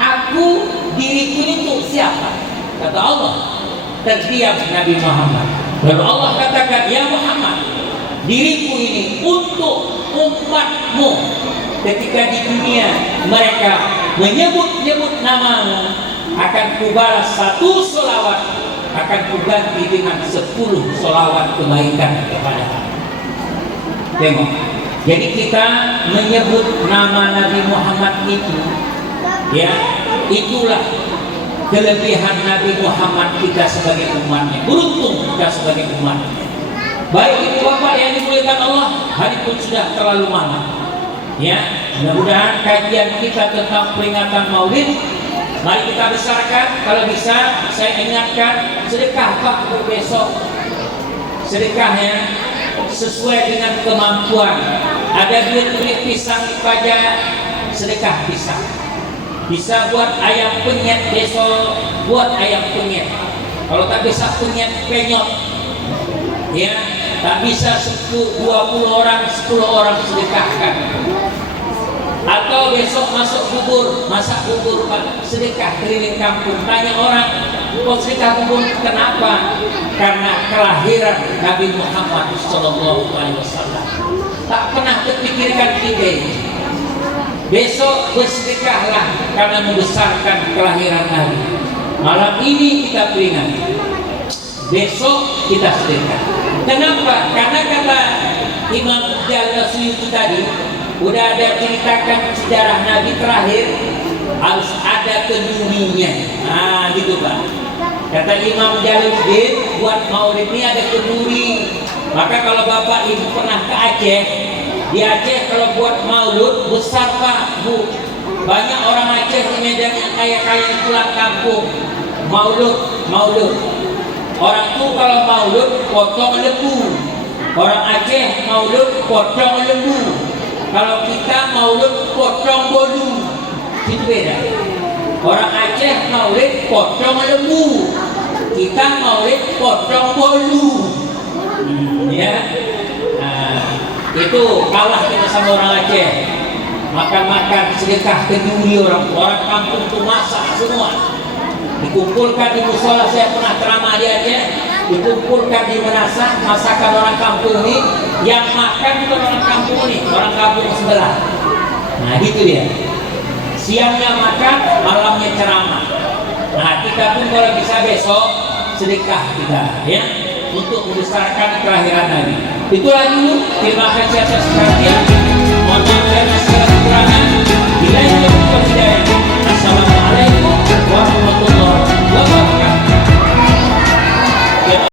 aku diriku ini untuk siapa? Kata Allah. Terdiam Nabi Muhammad. Lalu Allah katakan, ya Muhammad, diriku ini untuk umatmu. Ketika di dunia mereka menyebut-nyebut namamu, akan kubalas 1 sholawat, akan kuganti dengan 10 sholawat kebaikan kepada kamu. Tengok. Jadi kita menyebut nama Nabi Muhammad itu, ya, itulah kelebihan Nabi Muhammad kita sebagai umatnya. Beruntung kita sebagai umatnya. Baik itu Bapak yang dimuliakan Allah, hari pun sudah terlalu malam. Ya, mudah-mudahan kajian kita tentang peringatan Maulid, mari kita besarkan. Kalau bisa, saya ingatkan sedekah Pak untuk besok. Sedekahnya sesuai dengan kemampuan. Ada duit beli pisang di pajak, sedekah pisang. Bisa buat ayam penyet besok, buat ayam penyet. Kalau tak bisa penyet, penyot. Ya, tak bisa 20 orang, 10 orang sedekahkan. Atau besok masuk bubur, masak bubur Pak, sedekah keliling kampung. Tanya orang, kok sedekah bubur kenapa? Karena kelahiran Nabi Muhammad SAW. Tak pernah terpikirkan ide. Besok bersedekahlah karena membesarkan kelahiran Nabi. Malam ini kita peringati, besok kita sedekah. Kenapa? Karena kata Imam Jalal Suyuti tadi, udah ada ceritakan sejarah Nabi terakhir harus ada kendurinya. Nah gitu Pak. Kata Imam Jalaluddin, buat Maulid ini ada kenduri. Maka kalau Bapak Ibu pernah ke Aceh, di Aceh kalau buat Maulud besar Pak Bu. Banyak orang Aceh di Medan yang kaya-kaya pulang kampung. Maulud. Orang tuh kalau Maulud potong lembu. Orang Aceh Maulud potong lembu. Kalau kita Maulud potong bolu, itu beda. Orang Aceh Maulid potong lembu, kita Maulid potong bolu. Ya, nah, itu kalah kita sama orang Aceh. Makan-makan sedekah kenduri orang kampung tuh masak semua. Dikumpulkan di musola, saya pernah ceramah di Aceh. Dikumpulkan di Menasah, masakan orang kampung ini, yang makan bukan orang kampung ini, orang kampung sebelah. Nah gitu dia. Siangnya makan, malamnya ceramah. Nah kita pun kalau bisa besok sedekah kita, ya, untuk membesarkan kelahiran Nabi. Itulah dulu. Terima kasih atas perhatian.